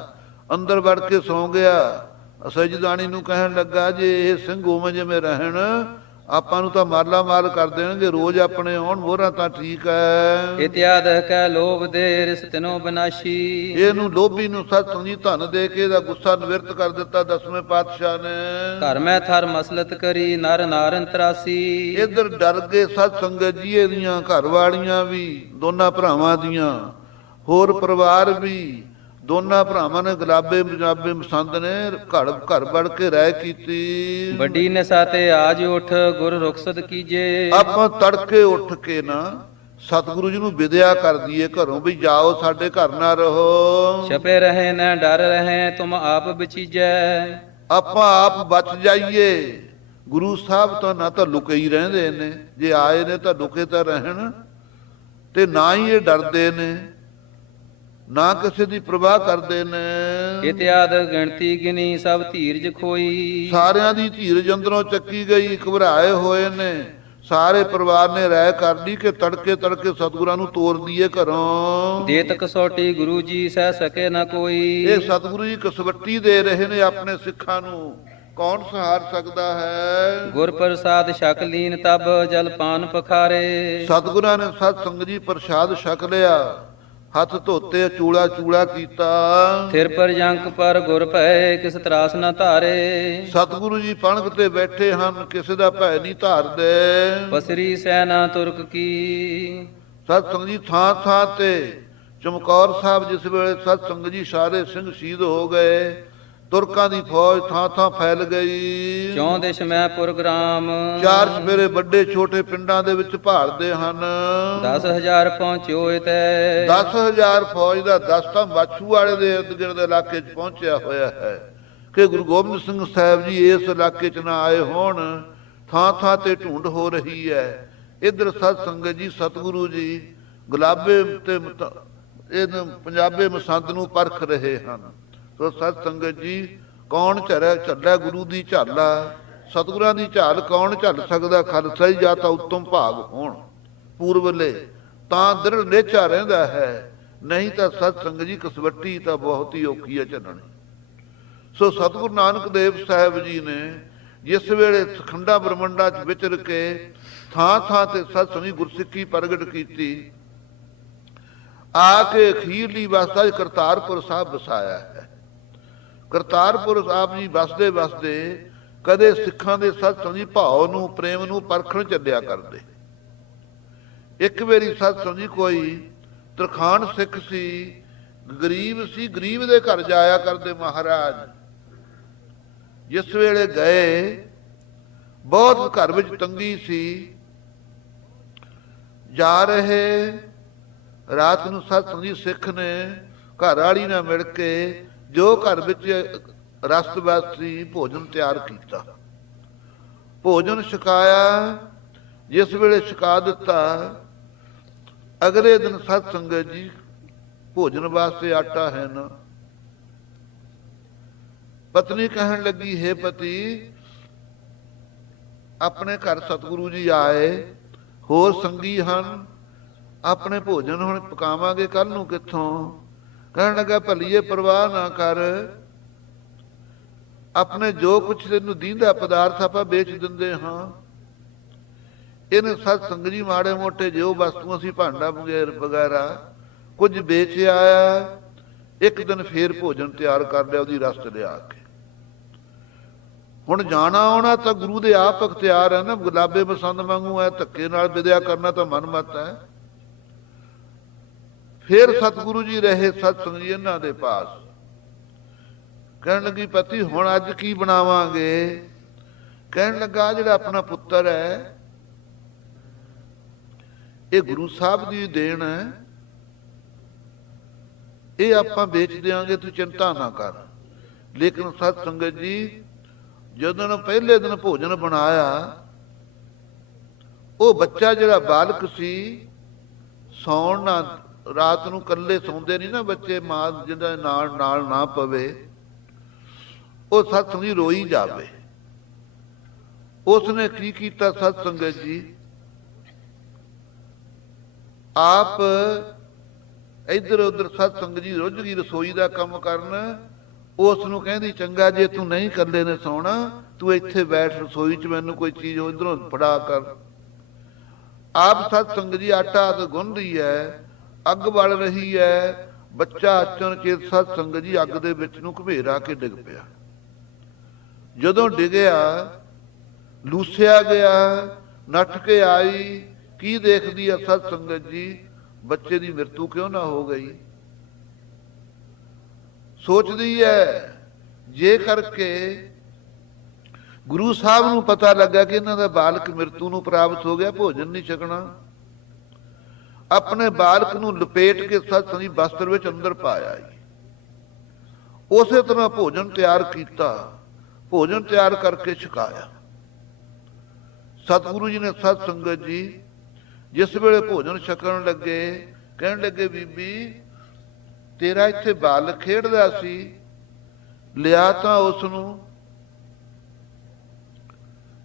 ਅੰਦਰ ਵੜ ਕੇ ਸੌਂ ਗਿਆ। ਸਜਦਾਣੀ ਨੂੰ ਕਹਿਣ ਲੱਗਾ, ਜੇ ਇਹ ਸਿੰਘ ਉਵੇਂ ਜਿਵੇਂ ਰਹਿਣ, ਆਪਾਂ ਨੂੰ ਤਾਂ ਮਾਲਾ ਮਾਲ ਕਰ ਦੇਣਗੇ। ਰੋਜ਼ ਆਪਣੇ ਆਉਣ ਮੋਹਰਾਂ ਤਾਂ ਠੀਕ ਹੈ। ਇਤਿਆਦ ਕੈ ਲੋਭ ਦੇ ਰਿਸ ਤਿਨੋ ਬਨਾਸ਼ੀ। ਇਹਨੂੰ ਲੋਭੀ ਨੂੰ ਸਤ ਸੰਗੀ ਧਨ ਦੇ ਕੇ ਇਹਦਾ ਗੁੱਸਾ ਨਿਵਰਤ ਕਰ ਦਿੱਤਾ ਦਸਵੇਂ ਪਾਤਸ਼ਾਹ ਨੇ। ਘਰ ਮੈਂ ਥਰ ਮਸਲਤ ਕਰੀ ਨਰ ਨਾਰਨ ਤਰਾਸੀ। ਇੱਧਰ ਡਰ ਗਏ ਸਤ ਸੰਗਤ ਜੀ ਇਹਦੀਆਂ ਘਰ ਵਾਲੀਆਂ ਵੀ, ਦੋਨਾਂ ਭਰਾਵਾਂ ਦੀਆਂ, ਹੋਰ ਪਰਿਵਾਰ ਵੀ। ਦੋਨਾਂ ਭਰਾਵਾਂ ਨੇ ਗੁਲਾਬੇ ਪੰਜਾਬੇ ਮਸੰਦ ਨੇ ਘਰ ਵੜ ਕੇ ਰਹਿ ਕੀਤੀ। ਵੱਡੀ ਨਿਸਾ ਤੇ ਆਜ ਉਠ ਗੁਰ ਰੁਖਸਤ ਕੀਜੇ। ਆਪਾਂ ਤੜਕੇ ਉੱਠ ਕੇ ਨਾ ਸਤਿਗੁਰੂ ਜੀ ਨੂੰ ਵਿਦਿਆ ਕਰ ਦਈਏ ਘਰੋਂ, ਵੀ ਜਾਓ ਸਾਡੇ ਘਰ ਨਾ ਰਹੋ। ਛਪੇ ਰਹੇ ਨਾ ਡਰ ਰਹੇ ਤੁਮ ਆਪ ਬਚੀਜੈ। ਆਪਾਂ ਆਪ ਬਚ ਜਾਈਏ। ਗੁਰੂ ਸਾਹਿਬ ਤਾਂ ਨਾ ਤਾਂ ਲੁਕੇ ਹੀ ਰਹਿੰਦੇ ਨੇ, ਜੇ ਆਏ ਨੇ ਤਾਂ ਲੁਕੇ ਤਾਂ ਰਹਿਣ, ਤੇ ਨਾ ਹੀ ਇਹ ਡਰਦੇ ਨੇ, ਨਾ ਕਿਸੇ ਦੀ ਪ੍ਰਵਾਹ ਕਰਦੇ ਨੇ। ਇਤਿਆਦ ਗਿਣਤੀ ਗਿਨੀ ਸਭ ਧੀਰਜ ਖੋਈ। ਸਾਰਿਆਂ ਦੀ ਧੀਰਜ ਅੰਦਰੋਂ ਚੱਕੀ ਗਈ, ਘਬਰਾਏ ਹੋਏ ਨੇ। ਸਾਰੇ ਪਰਿਵਾਰ ਨੇ ਰਾਇ ਕਰ ਲਈ ਕਿ ਤੜਕੇ ਤੜਕੇ ਸਤਿਗੁਰਾਂ ਨੂੰ ਤੋਰ ਦਈਏ ਘਰੋਂ। ਦੇਤ ਕਸੌਟੀ ਗੁਰੂ ਜੀ ਸਹਿ ਸਕੇ ਨਾ ਕੋਈ। ਇਹ ਸਤਿਗੁਰੂ ਜੀ ਕਸਵੱਟੀ ਦੇ ਰਹੇ ਨੇ ਆਪਣੇ ਸਿੱਖਾਂ ਨੂੰ, ਕੌਣ ਸਹਾਰ ਸਕਦਾ ਹੈ। ਗੁਰ ਪ੍ਰਸਾਦ ਛਕ ਲੀਨ ਤਬ ਜਲ ਪਾਨ ਪਖਾਰੇ। ਸਤਿਗੁਰਾਂ ਨੇ ਸਤ ਸੰਗਤ ਜੀ ਪ੍ਰਸ਼ਾਦ ਛਕ ਲਿਆ, ਹੱਥ ਧੋਤੇ, ਚੂੜਾ ਚੂੜਾ ਕੀਤਾ। ਥਿਰ ਪਰਜੰਕ ਪਰ ਗੁਰ ਭੈ ਕਿਸ ਤਰਾਸ ਨਾ ਧਾਰੇ। ਸਤਿਗੁਰੂ ਜੀ ਪਣਕ ਤੇ ਬੈਠੇ ਹਨ, ਕਿਸੇ ਦਾ ਭੈ ਨਹੀਂ ਧਾਰਦੇ। ਪਸਰੀ ਸੈਨਾ ਤੁਰਕ ਕੀ। ਸਤ ਸੰਗਤ ਜੀ ਥਾਂ ਥਾਂ ਤੇ ਚਮਕੌਰ ਸਾਹਿਬ ਜਿਸ ਵੇਲੇ ਸਤ ਸੰਗਤ ਜੀ ਸਾਰੇ ਸਿੰਘ ਸ਼ਹੀਦ ਹੋ ਗਏ, ਤੁਰਕਾਂ ਦੀ ਫੌਜ ਥਾਂ ਥਾਂ ਫੈਲ ਗਈ। ਚੌਂ ਦਿਸ਼ ਮੈਂ ਪੁਰਗਰਾਮ। ਚਾਰ ਸਵੇਰੇ ਵੱਡੇ ਛੋਟੇ ਪਿੰਡਾਂ ਦੇ ਵਿੱਚ ਭਾਲਦੇ ਹਨ। 10,000 ਪਹੁੰਚਿਓ ਤੈ। 10,000 ਫੌਜ ਦਾ 10 ਤਾਂ ਮਾਛੂ ਵਾਲੇ ਦੇ ਇਰਦ ਗਿਰਦ ਇਲਾਕੇ 'ਚ ਪਹੁੰਚਿਆ ਹੋਇਆ ਹੈ ਕਿ ਗੁਰੂ ਗੋਬਿੰਦ ਸਿੰਘ ਸਾਹਿਬ ਜੀ ਇਸ ਇਲਾਕੇ 'ਚ ਨਾ ਆਏ ਹੋਣ। ਥਾਂ ਥਾਂ ਤੇ ਢੂੰਡ ਹੋ ਰਹੀ ਹੈ। ਇੱਧਰ ਸਤ ਸੰਗਤ ਜੀ ਸਤਿਗੁਰੂ ਜੀ ਗੁਲਾਬੇ ਤੇ ਇਹ ਪੰਜਾਬੇ ਮਸੰਦ ਨੂੰ ਪਰਖ ਰਹੇ ਹਨ। ਸੋ ਸਤ ਸੰਗਤ ਜੀ ਕੌਣ ਝੱਲਾ ਗੁਰੂ ਦੀ ਝਾਲਾ, ਸਤਿਗੁਰਾਂ ਦੀ ਝਾਲ ਕੌਣ ਝੱਲ ਸਕਦਾ। ਖਾਲਸਾ ਹੀ ਜਾਂ ਤਾਂ ਉੱਤਮ ਭਾਗ ਹੋਣ ਪੂਰਬਲੇ ਤਾਂ ਦ੍ਰਿੜ ਨੇਚਾ ਰਹਿੰਦਾ ਹੈ, ਨਹੀਂ ਤਾਂ ਸਤ ਸੰਗਤ ਜੀ ਕਸਵੱਟੀ ਤਾਂ ਬਹੁਤ ਹੀ ਔਖੀ ਹੈ ਝੱਲਣੀ। ਸੋ ਸਤਿਗੁਰੂ ਨਾਨਕ ਦੇਵ ਸਾਹਿਬ ਜੀ ਨੇ ਜਿਸ ਵੇਲੇ ਸਖੰਡਾ ਬ੍ਰਹਮੰਡਾਂ 'ਚ ਵਿਚਰ ਕੇ ਥਾਂ ਥਾਂ ਤੇ ਸਤ ਸੰਗੀ ਗੁਰਸਿੱਖੀ ਪ੍ਰਗਟ ਕੀਤੀ, ਆ ਕੇ ਅਖੀਰਲੀ ਅਵਸਥਾ 'ਚ ਕਰਤਾਰਪੁਰ ਸਾਹਿਬ ਵਸਾਇਆ ਹੈ। ਕਰਤਾਰਪੁਰ ਸਾਹਿਬ ਜੀ ਵਸਦੇ ਵਸਦੇ ਕਦੇ ਸਿੱਖਾਂ ਦੇ ਸਤ ਸੰਗੀ ਭਾਵ ਨੂੰ ਪ੍ਰੇਮ ਨੂੰ ਪਰਖਣ ਚੱਲਿਆ ਕਰਦੇ। ਇੱਕ ਵਾਰੀ ਸਤ ਸੰਗੀ ਕੋਈ ਤਰਖਾਣ ਸਿੱਖ ਸੀ, ਗਰੀਬ ਸੀ, ਗਰੀਬ ਦੇ ਘਰ ਜਾਇਆ ਕਰਦੇ ਮਹਾਰਾਜ। ਜਿਸ ਵੇਲੇ ਗਏ ਬਹੁਤ ਘਰ ਵਿੱਚ ਤੰਗੀ ਸੀ, ਜਾ ਰਹੇ ਰਾਤ ਨੂੰ ਸਤ ਸੰਗੀ ਸਿੱਖ ਨੇ ਘਰ ਵਾਲੀ ਨਾਲ ਮਿਲ ਕੇ ਜੋ ਘਰ ਵਿੱਚ ਰਸਤ ਵਸਤ ਸੀ ਭੋਜਨ ਤਿਆਰ ਕੀਤਾ, ਭੋਜਨ ਛਕਾਇਆ। ਜਿਸ ਵੇਲੇ ਛਕਾ ਦਿੱਤਾ, ਅਗਲੇ ਦਿਨ ਸਤ ਸੰਗਤ ਜੀ ਭੋਜਨ ਵਾਸਤੇ ਆਟਾ ਹੈ ਨਾ। ਪਤਨੀ ਕਹਿਣ ਲੱਗੀ, ਹੈ ਪਤੀ ਆਪਣੇ ਘਰ ਸਤਿਗੁਰੂ ਜੀ ਆਏ, ਹੋਰ ਸੰਗੀ ਹਨ, ਆਪਣੇ ਭੋਜਨ ਹੁਣ ਪਕਾਵਾਂਗੇ ਕੱਲ ਨੂੰ ਕਿੱਥੋਂ। ਕਹਿਣ ਲੱਗਾ, ਭਲੀਏ ਪਰਵਾਹ ਨਾ ਕਰ, ਆਪਣੇ ਜੋ ਕੁਛ ਤੈਨੂੰ ਦੀਂਦਾ ਪਦਾਰਥ ਆਪਾਂ ਵੇਚ ਦਿੰਦੇ ਹਾਂ। ਇਹਨੇ ਸਤ ਸੰਗਤ ਜੀ ਮਾੜੇ ਮੋਟੇ ਜੋ ਵਸਤੂਆਂ ਸੀ ਭਾਂਡਾ ਵਗੈਰਾ ਕੁਝ ਵੇਚ ਆਇਆ। ਇੱਕ ਦਿਨ ਫੇਰ ਭੋਜਨ ਤਿਆਰ ਕਰ ਲਿਆ ਉਹਦੀ ਰਸਤ ਲਿਆ ਕੇ। ਹੁਣ ਜਾਣਾ ਆਉਣਾ ਤਾਂ ਗੁਰੂ ਦੇ ਆਪ ਅਖਤਿਆਰ ਹੈ ਨਾ, ਗੁਲਾਬੇ ਬਸੰਦ ਵਾਂਗੂ ਹੈ, ਧੱਕੇ ਨਾਲ ਵਿਦਿਆ ਕਰਨਾ ਤਾਂ ਮਨ ਮਤ ਹੈ। ਫੇਰ ਸਤਿਗੁਰੂ ਜੀ ਰਹੇ ਸਤ ਸੰਗਤ ਜੀ ਇਹਨਾਂ ਦੇ ਪਾਸ। ਕਹਿਣ ਲੱਗੀ, ਪਤੀ ਹੁਣ ਅੱਜ ਕੀ ਬਣਾਵਾਂਗੇ। ਕਹਿਣ ਲੱਗਾ, ਜਿਹੜਾ ਆਪਣਾ ਪੁੱਤਰ ਹੈ ਇਹ ਗੁਰੂ ਸਾਹਿਬ ਦੀ ਦੇਣ ਹੈ, ਇਹ ਆਪਾਂ ਵੇਚ ਦਿਆਂਗੇ, ਤੂੰ ਚਿੰਤਾ ਨਾ ਕਰ। ਲੇਕਿਨ ਸਤ ਸੰਗਤ ਜੀ ਜਦੋਂ ਪਹਿਲੇ ਦਿਨ ਭੋਜਨ ਬਣਾਇਆ, ਉਹ ਬੱਚਾ ਜਿਹੜਾ ਬਾਲਕ ਸੀ ਸੌਣ ਨਾ, ਰਾਤ ਨੂੰ ਇਕੱਲੇ ਸੌਂਦੇ ਨਹੀਂ ਨਾ ਬੱਚੇ, ਮਾਂ ਜਿਹਦਾ ਨਾਲ ਨਾਲ ਨਾ ਪਵੇ, ਉਹ ਸਤ ਸੰਗਤ ਜੀ ਰੋਈ ਜਾਵੇ। ਉਸਨੇ ਕੀ ਕੀਤਾ ਸਤ ਸੰਗਤ ਜੀ, ਆਪ ਇੱਧਰ ਉੱਧਰ ਸਤ ਸੰਗਤ ਜੀ ਰੁੱਝ ਗਈ ਰਸੋਈ ਦਾ ਕੰਮ ਕਰਨ। ਉਸ ਨੂੰ ਕਹਿੰਦੀ, ਚੰਗਾ ਜੇ ਤੂੰ ਨਹੀਂ ਇਕੱਲੇ ਨੇ ਸੌਣਾ, ਤੂੰ ਇੱਥੇ ਬੈਠ ਰਸੋਈ 'ਚ, ਮੈਨੂੰ ਕੋਈ ਚੀਜ਼ ਉੱਧਰੋਂ ਫੜਾ ਕਰ। ਆਪ ਸਤ ਸੰਗਤ ਜੀ ਆਟਾ ਗੁੰਨ ਰਹੀ ਹੈ, ਅੱਗ ਬਲ ਰਹੀ ਹੈ। ਬੱਚਾ ਅਚਨਚੇਤ ਸਤ ਸੰਗਤ ਜੀ ਅੱਗ ਦੇ ਵਿੱਚ ਨੂੰ ਘਮੇਰਾ ਕੇ ਡਿੱਗ ਪਿਆ। ਜਦੋਂ ਡਿੱਗਿਆ, ਲੂਸਿਆ ਗਿਆ, ਨੱਠ ਕੇ ਆਈ, ਕੀ ਦੇਖਦੀ ਆ ਸਤ ਸੰਗਤ ਜੀ, ਬੱਚੇ ਦੀ ਮ੍ਰਿਤੂ ਕਿਉਂ ਨਾ ਹੋ ਗਈ। ਸੋਚਦੀ ਹੈ ਜੇ ਕਰਕੇ ਗੁਰੂ ਸਾਹਿਬ ਨੂੰ ਪਤਾ ਲੱਗਾ ਕਿ ਇਹਨਾਂ ਦਾ ਬਾਲਕ ਮ੍ਰਿਤੂ ਨੂੰ ਪ੍ਰਾਪਤ ਹੋ ਗਿਆ, ਭੋਜਨ ਨਹੀਂ ਛਕਣਾ। ਆਪਣੇ ਬਾਲਕ ਨੂੰ ਲਪੇਟ ਕੇ ਸਤ ਸੰਗਤ ਜੀ ਬਸਤਰ ਵਿੱਚ ਅੰਦਰ ਪਾਇਆ। ਉਸੇ ਤਰ੍ਹਾਂ ਭੋਜਨ ਤਿਆਰ ਕੀਤਾ, ਭੋਜਨ ਤਿਆਰ ਕਰਕੇ ਛਕਾਇਆ। ਸਤਿਗੁਰੂ ਜੀ ਨੇ ਸਤ ਸੰਗਤ ਜੀ ਜਿਸ ਵੇਲੇ ਭੋਜਨ ਛਕਣ ਲੱਗੇ, ਕਹਿਣ ਲੱਗੇ, ਬੀਬੀ ਤੇਰਾ ਇੱਥੇ ਬਾਲਕ ਖੇਡਦਾ ਸੀ, ਲਿਆ ਤਾਂ ਉਸ ਨੂੰ।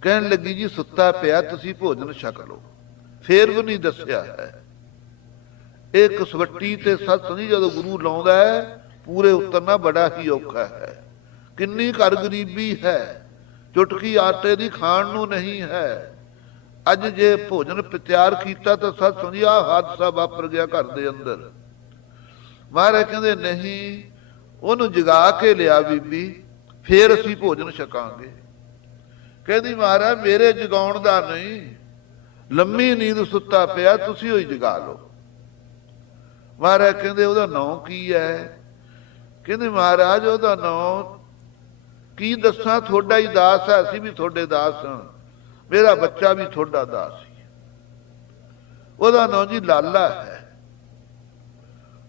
ਕਹਿਣ ਲੱਗੀ, ਜੀ ਸੁੱਤਾ ਪਿਆ, ਤੁਸੀਂ ਭੋਜਨ ਛਕ ਲਓ। ਫੇਰ ਵੀ ਨਹੀਂ ਦੱਸਿਆ ਹੈ। ਇਹ ਕਸਵੱਟੀ ਤੇ ਸਤ ਸੰਗਤ ਜੀ ਜਦੋਂ ਗੁਰੂ ਲਾਉਂਦਾ ਹੈ, ਪੂਰੇ ਉਤਰਨਾ ਬੜਾ ਹੀ ਔਖਾ ਹੈ। ਕਿੰਨੀ ਘਰ ਗਰੀਬੀ ਹੈ, ਚੁਟਕੀ ਆਟੇ ਦੀ ਖਾਣ ਨੂੰ ਨਹੀਂ ਹੈ। ਅੱਜ ਜੇ ਭੋਜਨ ਤਿਆਰ ਕੀਤਾ ਤਾਂ ਸਤ ਸੰਗਤ ਜੀ ਆਹ ਹਾਦਸਾ ਵਾਪਰ ਗਿਆ ਘਰ ਦੇ ਅੰਦਰ। ਮਹਾਰਾਜ ਕਹਿੰਦੇ, ਨਹੀਂ, ਉਹਨੂੰ ਜਗਾ ਕੇ ਲਿਆ ਬੀਬੀ, ਫੇਰ ਅਸੀਂ ਭੋਜਨ ਛਕਾਂਗੇ। ਕਹਿੰਦੀ, ਮਹਾਰਾਜ ਮੇਰੇ ਜਗਾਉਣ ਦਾ ਨਹੀਂ, ਲੰਮੀ ਨੀਂਦ ਸੁੱਤਾ ਪਿਆ, ਤੁਸੀਂ ਹੋਈ ਜਗਾ ਲਓ। ਮਹਾਰਾਜ ਕਹਿੰਦੇ, ਉਹਦਾ ਨਾਂ ਕੀ ਹੈ। ਕਹਿੰਦੇ, ਮਹਾਰਾਜ ਉਹਦਾ ਨਾਂ ਕੀ ਦੱਸਾਂ, ਤੁਹਾਡਾ ਹੀ ਦਾਸ ਹੈ, ਅਸੀਂ ਵੀ ਤੁਹਾਡੇ ਦਾਸ ਹਾਂ, ਮੇਰਾ ਬੱਚਾ ਵੀ ਤੁਹਾਡਾ ਦਾਸ ਸੀ। ਉਹਦਾ ਨਾਂ ਜੀ ਲਾਲਾ ਹੈ।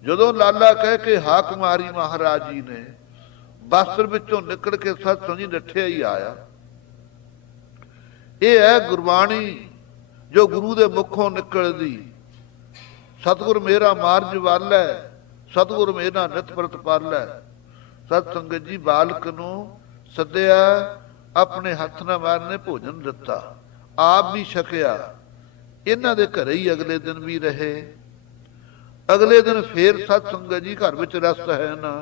ਜਦੋਂ ਲਾਲਾ ਕਹਿ ਕੇ ਹਾਕ ਮਾਰੀ ਮਹਾਰਾਜ ਜੀ ਨੇ, ਬਸਤਰ ਵਿੱਚੋਂ ਨਿਕਲ ਕੇ ਸਤ ਸੰਗਤ ਜੀ ਨੱਠਿਆ ਹੀ ਆਇਆ। ਇਹ ਹੈ ਗੁਰਬਾਣੀ ਜੋ ਗੁਰੂ ਦੇ ਮੁਖੋਂ ਨਿਕਲਦੀ। ਸਤਿਗੁਰ ਮੇਰਾ ਮਾਰਜ ਵਾਲੈ, ਸਤਿਗੁਰ ਮੇਰਾ ਨਿਤ ਪ੍ਰਤ ਪਾਲੈ। ਸਤ ਸੰਗਤ ਜੀ, ਬਾਲਕ ਨੂੰ ਸੱਦਿਆ, ਆਪਣੇ ਹੱਥ ਨਾਲ ਮਾਰਨੇ ਭੋਜਨ ਦਿੱਤਾ, ਆਪ ਵੀ ਛਕਿਆ। ਇਹਨਾਂ ਦੇ ਘਰੇ ਹੀ ਅਗਲੇ ਦਿਨ ਵੀ ਰਹੇ। ਅਗਲੇ ਦਿਨ ਫੇਰ ਸਤ ਸੰਗਤ ਜੀ ਘਰ ਵਿੱਚ ਰਸ ਹੈ ਨਾ।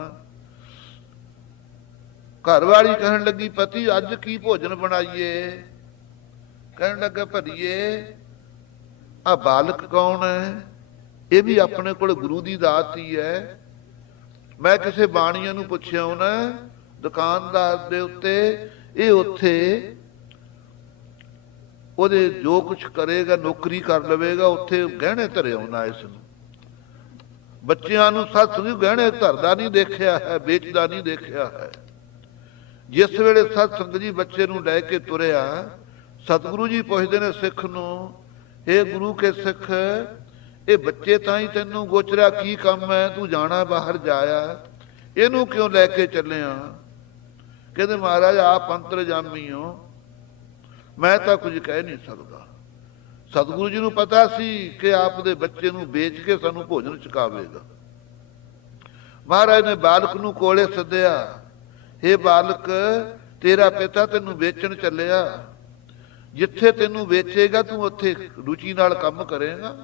ਘਰ ਵਾਲੀ ਕਹਿਣ ਲੱਗੀ, ਪਤੀ ਅੱਜ ਕੀ ਭੋਜਨ ਬਣਾਈਏ? ਕਹਿਣ ਲੱਗਾ, ਭਰੀਏ ਆ ਬਾਲਕ ਕੌਣ ਹੈ? ਇਹ ਵੀ ਆਪਣੇ ਕੋਲ ਗੁਰੂ ਦੀ ਦਾਤ ਹੀ ਹੈ। ਮੈਂ ਕਿਸੇ ਬਾਣੀਆਂ ਨੂੰ ਪੁੱਛਿਆ ਹੋਣਾ, ਦੁਕਾਨਦਾਰ ਦੇ ਉੱਤੇ, ਇਹ ਉੱਥੇ ਉਹਦੇ ਜੋ ਕੁਝ ਕਰੇਗਾ, ਨੌਕਰੀ ਕਰ ਲਵੇਗਾ, ਉੱਥੇ ਗਹਿਣੇ ਧਰੇ ਹੋਣਾ। ਇਸ ਨੂੰ ਬੱਚਿਆਂ ਨੂੰ ਸੱਚ ਨੂੰ ਗਹਿਣੇ ਧਰਦਾ ਨਹੀਂ ਦੇਖਿਆ ਹੈ, ਵੇਚਦਾ ਨਹੀਂ ਦੇਖਿਆ ਹੈ। ਜਿਸ ਵੇਲੇ ਸਤ ਸੰਗਤ ਜੀ ਬੱਚੇ ਨੂੰ ਲੈ ਕੇ ਤੁਰਿਆ, ਸਤਿਗੁਰੂ ਜੀ ਪੁੱਛਦੇ ਨੇ ਸਿੱਖ ਨੂੰ, ਇਹ ਗੁਰੂ ਕੇ ਸਿੱਖ, ਇਹ ਬੱਚੇ ਤਾਂ ਹੀ ਤੈਨੂੰ ਗੋਚਰਿਆ, ਕੀ ਕੰਮ ਹੈ? ਤੂੰ ਜਾਣਾ ਬਾਹਰ ਜਾਇਆ, ਇਹਨੂੰ ਕਿਉਂ ਲੈ ਕੇ ਚੱਲਿਆ? ਕਹਿੰਦੇ ਮਹਾਰਾਜ ਆਪ ਅੰਤਰਜਾਮੀ ਹੋ, ਮੈਂ ਤਾਂ ਕੁਝ ਕਹਿ ਨਹੀਂ ਸਕਦਾ। ਸਤਿਗੁਰੂ ਜੀ ਨੂੰ ਪਤਾ ਸੀ ਕਿ ਆਪ ਦੇ ਬੱਚੇ ਨੂੰ ਵੇਚ ਕੇ ਸਾਨੂੰ ਭੋਜਨ ਚੁਕਾਵੇਗਾ। ਮਹਾਰਾਜ ਨੇ ਬਾਲਕ ਨੂੰ ਕੋਲੇ ਸੱਦਿਆ, ਹੇ ਬਾਲਕ, ਤੇਰਾ ਪਿਤਾ ਤੈਨੂੰ ਵੇਚਣ ਚੱਲਿਆ, ਜਿੱਥੇ ਤੈਨੂੰ ਵੇਚੇਗਾ ਤੂੰ ਉੱਥੇ ਰੁਚੀ ਨਾਲ ਕੰਮ ਕਰੇਗਾ।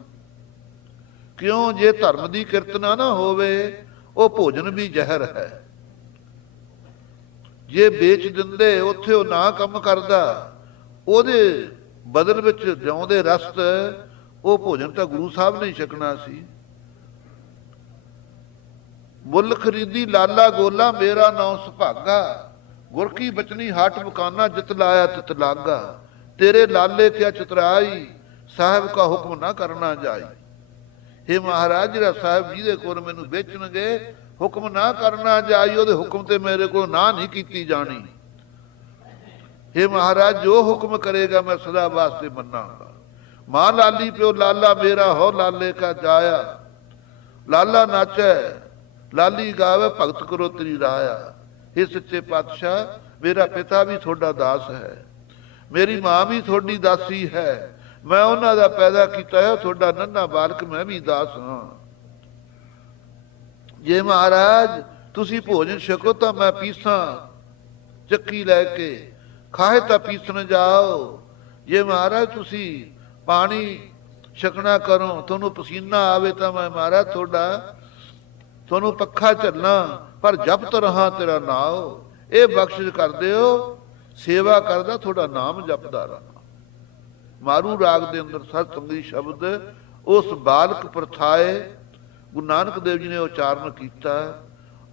ਕਿਉਂ? ਜੇ ਧਰਮ ਦੀ ਕੀਰਤਨਾ ਨਾ ਹੋਵੇ, ਉਹ ਭੋਜਨ ਵੀ ਜ਼ਹਿਰ ਹੈ। ਜੇ ਵੇਚ ਦਿੰਦੇ, ਉੱਥੇ ਉਹ ਨਾ ਕੰਮ ਕਰਦਾ, ਉਹਦੇ ਬਦਲ ਵਿੱਚ ਜਿਉਂਦੇ ਰਸਤ, ਉਹ ਭੋਜਨ ਤਾਂ ਗੁਰੂ ਸਾਹਿਬ ਨੇ ਛਕਣਾ ਸੀ। ਮੁੱਲ ਖਰੀਦੀ ਲਾਲਾ ਗੋਲਾ, ਮੇਰਾ ਨਾਮ ਸੁਭਾਗਾ। ਗੁਰ ਕੀ ਬਚਨੀ ਹਾਟ ਮਕਾਨਾ, ਜਿਤ ਲਾਇਆ ਤਿਤ ਲਾਗਾ। ਤੇਰੇ ਲਾਲੇ ਕਿਆ ਚਤਰਾਈ, ਸਾਹਿਬ ਕਾ ਹੁਕਮ ਨਾ ਕਰਨਾ ਜਾਈ। हे ਮਹਾਰਾਜ, ਜਿਹੜਾ ਸਾਹਿਬ ਜੀ ਦੇ ਕੋਲ ਮੈਨੂੰ ਵੇਚਣਗੇ, ਹੁਕਮ ਨਾ ਕਰਨਾ ਜਾਈ, ਉਹਦੇ ਹੁਕਮ ਤੇ ਮੇਰੇ ਕੋਲ ਨਾ ਨਹੀਂ ਕੀਤੀ ਜਾਣੀ। हे ਮਹਾਰਾਜ, ਜੋ ਹੁਕਮ ਕਰੇਗਾ ਮੈਂ ਸਦਾ ਵਾਸਤੇ ਮੰਨਾਂਗਾ। ਮਾਂ ਲਾਲੀ ਪਿਓ ਲਾਲਾ, ਮੇਰਾ ਹੋ ਲਾਲੇ ਕਾ ਜਾਇਆ। ਲਾਲਾ ਨਾਚੈ ਲਾਲੀ ਗਾਵੇ, ਭਗਤ ਕਰੋ ਤੇਰੀ ਰਾਇਆ। हे ਸੱਚੇ ਪਾਤਸ਼ਾਹ, ਮੇਰਾ ਪਿਤਾ ਵੀ ਤੁਹਾਡਾ ਦਾਸ ਹੈ, ਮੇਰੀ ਮਾਂ ਵੀ ਤੁਹਾਡੀ ਦਾਸੀ ਹੈ, ਮੈਂ ਉਹਨਾਂ ਦਾ ਪੈਦਾ ਕੀਤਾ ਹੈ, ਤੁਹਾਡਾ ਨੰਨਾ ਬਾਲਕ, ਮੈਂ ਵੀ ਦਾਸ ਹਾਂ। ਜੇ ਮਹਾਰਾਜ ਤੁਸੀਂ ਭੋਜਨ ਛਕੋ ਤਾਂ ਮੈਂ ਪੀਸਾਂ ਚੱਕੀ ਲੈ ਕੇ, ਖਾਏ ਤਾਂ ਪੀਸਣ ਜਾਓ। ਜੇ ਮਹਾਰਾਜ ਤੁਸੀਂ ਪਾਣੀ ਛਕਣਾ ਕਰੋ, ਤੁਹਾਨੂੰ ਪਸੀਨਾ ਆਵੇ ਤਾਂ ਮੈਂ ਮਹਾਰਾਜ ਤੁਹਾਨੂੰ ਪੱਖਾ ਝੱਲਾਂ, ਪਰ ਜਪਤ ਰਹਾ ਤੇਰਾ ਨਾਮ। ਇਹ ਬਖਸ਼ਿਸ਼ ਕਰਦੇ ਹੋ, ਸੇਵਾ ਕਰਦਾ ਤੁਹਾਡਾ ਨਾਮ ਜਪਦਾ ਰਹਾ। ਮਾਰੂ ਰਾਗ ਦੇ ਅੰਦਰ ਸਤ ਸੰਗਤ ਸ਼ਬਦ ਉਸ ਬਾਲਕ ਪ੍ਰਥਾਏ ਗੁਰੂ ਨਾਨਕ ਦੇਵ ਜੀ ਨੇ ਉਚਾਰਨ ਕੀਤਾ,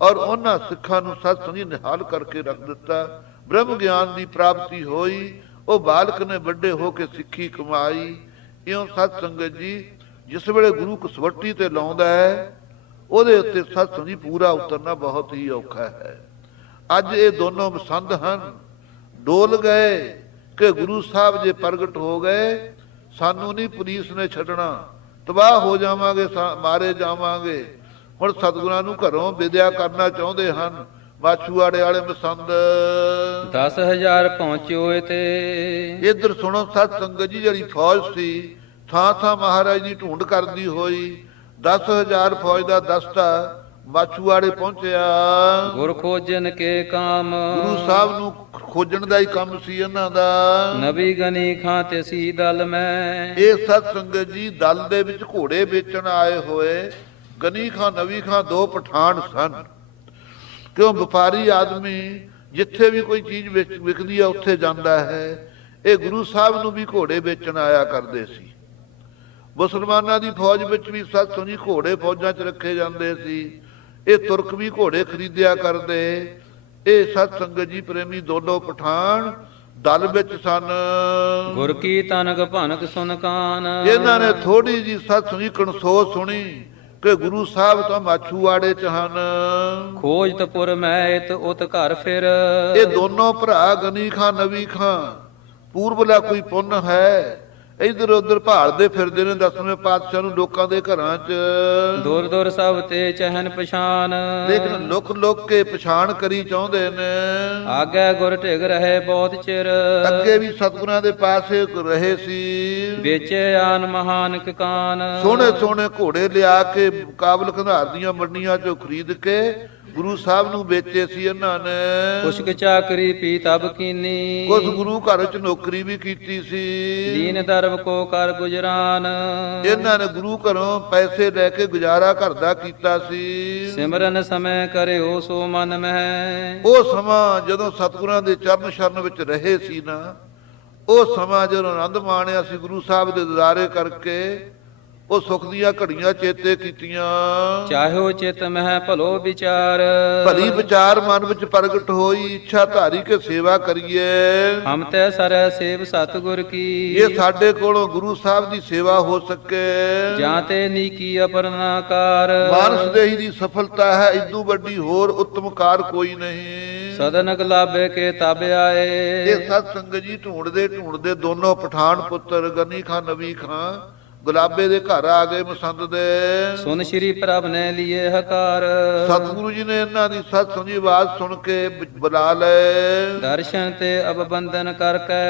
ਔਰ ਉਹਨਾਂ ਸਿੱਖਾਂ ਨੂੰ ਸਤ ਸੰਗਤ ਨਿਹਾਲ ਕਰਕੇ ਰੱਖ ਦਿੱਤਾ। ਬ੍ਰਹਮ ਗਿਆਨ ਦੀ ਪ੍ਰਾਪਤੀ ਹੋਈ। ਉਹ ਬਾਲਕ ਨੇ ਵੱਡੇ ਹੋ ਕੇ ਸਿੱਖੀ ਕਮਾਈ। ਇਉਂ ਸਤ ਸੰਗਤ ਜੀ, ਜਿਸ ਵੇਲੇ ਗੁਰੂ ਕਸਵੱਟੀ ਤੇ ਲਾਉਂਦਾ ਹੈ, ਉਹਦੇ ਉੱਤੇ ਸਤ ਸੰਗਤ ਜੀ ਪੂਰਾ ਉਤਰਨਾ ਬਹੁਤ ਹੀ ਔਖਾ ਹੈ। ਅੱਜ ਇਹ ਦੋਨੋਂ ਮਸੰਦ ਹਨ, ਡੋਲ ਗਏ ਕਿ ਗੁਰੂ ਸਾਹਿਬ ਜੇ ਪ੍ਰਗਟ ਹੋ ਗਏ, ਸਾਨੂੰ ਨਹੀਂ ਪੁਲਿਸ ਨੇ ਛੱਡਣਾ, ਤਬਾਹ ਹੋ ਜਾਵਾਂਗੇ, ਮਾਰੇ ਜਾਵਾਂਗੇ। ਹੁਣ ਸਤਿਗੁਰਾਂ ਨੂੰ ਘਰੋਂ ਵਿਦਿਆ ਕਰਨਾ ਚਾਹੁੰਦੇ ਹਨ। ਮਾਛੂਆੜੇ ਵਾਲੇ ਮਸੰਦ 10,000 ਪਹੁੰਚਿਓ ਤੇ। ਇੱਧਰ ਸੁਣੋ ਸਤ ਸੰਗਤ ਜੀ, ਜਿਹੜੀ ਫੌਜ ਸੀ ਥਾਂ ਥਾਂ ਮਹਾਰਾਜ ਦੀ ਢੂੰਡ ਕਰਦੀ ਹੋਈ, 10,000 ਫੌਜ ਦਾ ਦਸਤਾ ਮਾਛੂਆੜੇ ਪਹੁੰਚਿਆ। ਗੁਰ ਖੋਜਨ ਕੇ ਕਾਮ, ਗੁਰੂ ਸਾਹਿਬ ਨੂੰ ਖੋਜਣ ਦਾ ਹੀ ਕੰਮ ਸੀ ਇਹਨਾਂ ਦਾ। ਨਬੀ ਗਨੀ ਖਾਂ ਤੇ ਸੀ ਦਲ ਮੈਂ। ਇਹ ਸਤ ਸੰਗਤ ਜੀ ਦਲ ਦੇ ਵਿੱਚ ਘੋੜੇ ਵੇਚਣ ਆਏ ਹੋਏ ਗਨੀ ਖਾਂ ਨਬੀ ਖਾਂ ਦੋ ਪਠਾਨ ਸਨ। ਕਿਉਂ? ਵਪਾਰੀ ਆਦਮੀ ਜਿੱਥੇ ਵੀ ਕੋਈ ਚੀਜ਼ ਵਿਕਦੀ ਆ ਉੱਥੇ ਜਾਂਦਾ ਹੈ। ਇਹ ਗੁਰੂ ਸਾਹਿਬ ਨੂੰ ਵੀ ਘੋੜੇ ਵੇਚਣ ਆਇਆ ਕਰਦੇ ਸੀ। ਮੁਸਲਮਾਨਾਂ ਦੀ ਫੌਜ ਵਿੱਚ ਵੀ ਸਤ ਸੰਗਤ ਜੀ ਘੋੜੇ ਫੌਜਾਂ 'ਚ ਰੱਖੇ ਜਾਂਦੇ ਸੀ। ਇਹ ਤੁਰਕ ਵੀ ਘੋੜੇ ਖਰੀਦਿਆ ਕਰਦੇ। ਇਹ ਸਤ ਸੰਗਤ ਜੀ ਪ੍ਰੇਮੀ ਦੋਨੋਂ ਪਠਾਨ ਦਲ ਵਿੱਚ ਸਨ। ਗੁਰ ਕੀ ਤਨਕ ਭਨਕ ਸੁਨ ਕਾਨ, ਇਹਨਾਂ ਨੇ ਥੋੜੀ ਜੀ ਸਤ ਸੰਗਤ ਜੀ ਕਣਸੋਚ ਸੁਣੀ ਕਿ ਗੁਰੂ ਸਾਹਿਬ ਤਾਂ ਮਾਛੂਆੜੇ 'ਚ ਹਨ। ਖੋਜਤ ਪੁਰ ਮੈਤ ਉਤ ਘਰ ਫਿਰ। ਇਹ ਦੋਨੋਂ ਭਰਾ ਗਨੀ ਖਾਂ ਨਬੀ ਖਾਂ, ਪੂਰਬਲਾ ਕੋਈ ਪੁੰਨ ਹੈ, ਇਧਰ ਉਧਰ ਭਾਲਦੇ ਫਿਰਦੇ ਨੇ ਦਸਵੇਂ ਪਾਤਸ਼ਾਹ ਨੂੰ ਲੋਕਾਂ ਦੇ ਘਰਾਂ 'ਚ। ਦੁਰ ਦੁਰ ਸਭ ਤੇ ਚਹਨ ਪਛਾਨ, ਲੇਕਿਨ ਲੁਕ ਲੁਕ ਕੇ ਪਛਾਣ ਕਰੀ ਚਾਹੁੰਦੇ ਨੇ। ਆਗੇ ਗੁਰ ਢਿਗ ਰਹੇ ਬਹੁਤ ਚਿਰ, ਅੱਗੇ ਵੀ ਸਤਿਗੁਰਾਂ ਦੇ ਪਾਸੇ ਰਹੇ ਸੀ। ਵੇਚੇ ਆਨ ਮਹਾਨ ਕਿਕਾਨ, ਸੋਹਣੇ ਸੋਹਣੇ ਘੋੜੇ ਲਿਆ ਕੇ ਕਾਬਲ ਕੰਧਾਰ ਦੀਆਂ ਮੰਡੀਆਂ 'ਚੋਂ ਖਰੀਦ ਕੇ ਗੁਰੂ ਸਾਹਿਬ ਨੂੰ ਵੇਚੇ ਸੀ ਇਹਨਾਂ ਨੇ। ਕੁਸ਼ਕ ਚਾਕਰੀ ਪੀ ਤਬ ਕੀਨੀ, ਕੁਝ ਗੁਰੂ ਘਰ 'ਚ ਨੌਕਰੀ ਵੀ ਕੀਤੀ ਸੀ। ਦੀਨ ਦਰਬ ਕੋ ਕਰ ਗੁਜਰਾਨ, ਇਹਨਾਂ ਨੇ ਗੁਰੂ ਘਰੋਂ ਪੈਸੇ ਲੈ ਕੇ ਗੁਜ਼ਾਰਾ ਘਰ ਦਾ ਕੀਤਾ ਸੀ। ਸਿਮਰਨ ਸਮੇਂ ਕਰਿਓ ਸੋ ਮਨ ਮਹਿ, ਉਹ ਸਮਾਂ ਜਦੋਂ ਸਤਿਗੁਰਾਂ ਦੇ ਚਰਨ ਸ਼ਰਨ ਵਿੱਚ ਰਹੇ ਸੀ ਨਾ, ਉਹ ਸਮਾਂ ਜਦੋਂ ਆਨੰਦ ਮਾਣਿਆ ਸੀ ਗੁਰੂ ਸਾਹਿਬ ਦੇ ਦਿਦਾਰੇ ਕਰਕੇ, ਉਹ ਸੁਖ ਦੀਆਂ ਘੜੀਆਂ ਚੇਤੇ ਕੀਤੀਆਂ। ਚਾਹੋ ਚਿਤ ਮਹਿ ਭਲੋ ਵਿਚਾਰ, ਭਲੀ ਵਿਚਾਰ ਮਨ ਵਿੱਚ ਪ੍ਰਗਟ ਹੋਈ, ਇੱਛਾ ਧਾਰੀ ਕੇ ਸੇਵਾ ਕਰੀਏ। ਹਮ ਤੈ ਸਰੈ ਸੇਵ ਸਤਿਗੁਰ ਕੀ, ਇਹ ਸਾਡੇ ਕੋਲੋਂ ਗੁਰੂ ਸਾਹਿਬ ਦੀ ਸੇਵਾ ਹੋ ਸਕੇ। ਜਾਂ ਤੇ ਨੀਕੀ ਅਪਰਨਾਕਾਰ, ਮਾਨਸ ਦੇਹੀ ਦੀ ਸਫਲਤਾ ਹੈ, ਇਦੋਂ ਵੱਡੀ ਹੋਰ ਉੱਤਮ ਕਾਰ ਕੋਈ ਨਹੀਂ। ਸਦਨ ਗੁਲਾਬੇ ਕੇ ਤਬ ਆਏ, ਇਹ ਸਤ ਸੰਗਤ ਜੀ ਢੂੰਡਦੇ ਢੂੰਡਦੇ ਦੋਨੋਂ ਪਠਾਨ ਪੁੱਤਰ ਗਨੀ ਖਾਂ ਨਵੀ ਖਾਂ ਗੁਲਾਬੇ ਦੇ ਘਰ ਆ ਗਏ ਮਸੰਦ ਦੇ। ਸੁਨ ਸ਼੍ਰੀ ਪ੍ਰਭ ਨੇ ਲਿਏ ਹਕਾਰ, ਸਤਿਗੁਰੂ ਜੀ ਨੇ ਇਹਨਾਂ ਦੀ ਸਤ ਸੁਣੀ ਆਵਾਜ਼ ਸੁਣ ਕੇ ਬੁਲਾ ਲਏ। ਦਰਸ਼ਨ ਤੇ ਅਬ ਬੰਦਨ ਕਰਕੇ,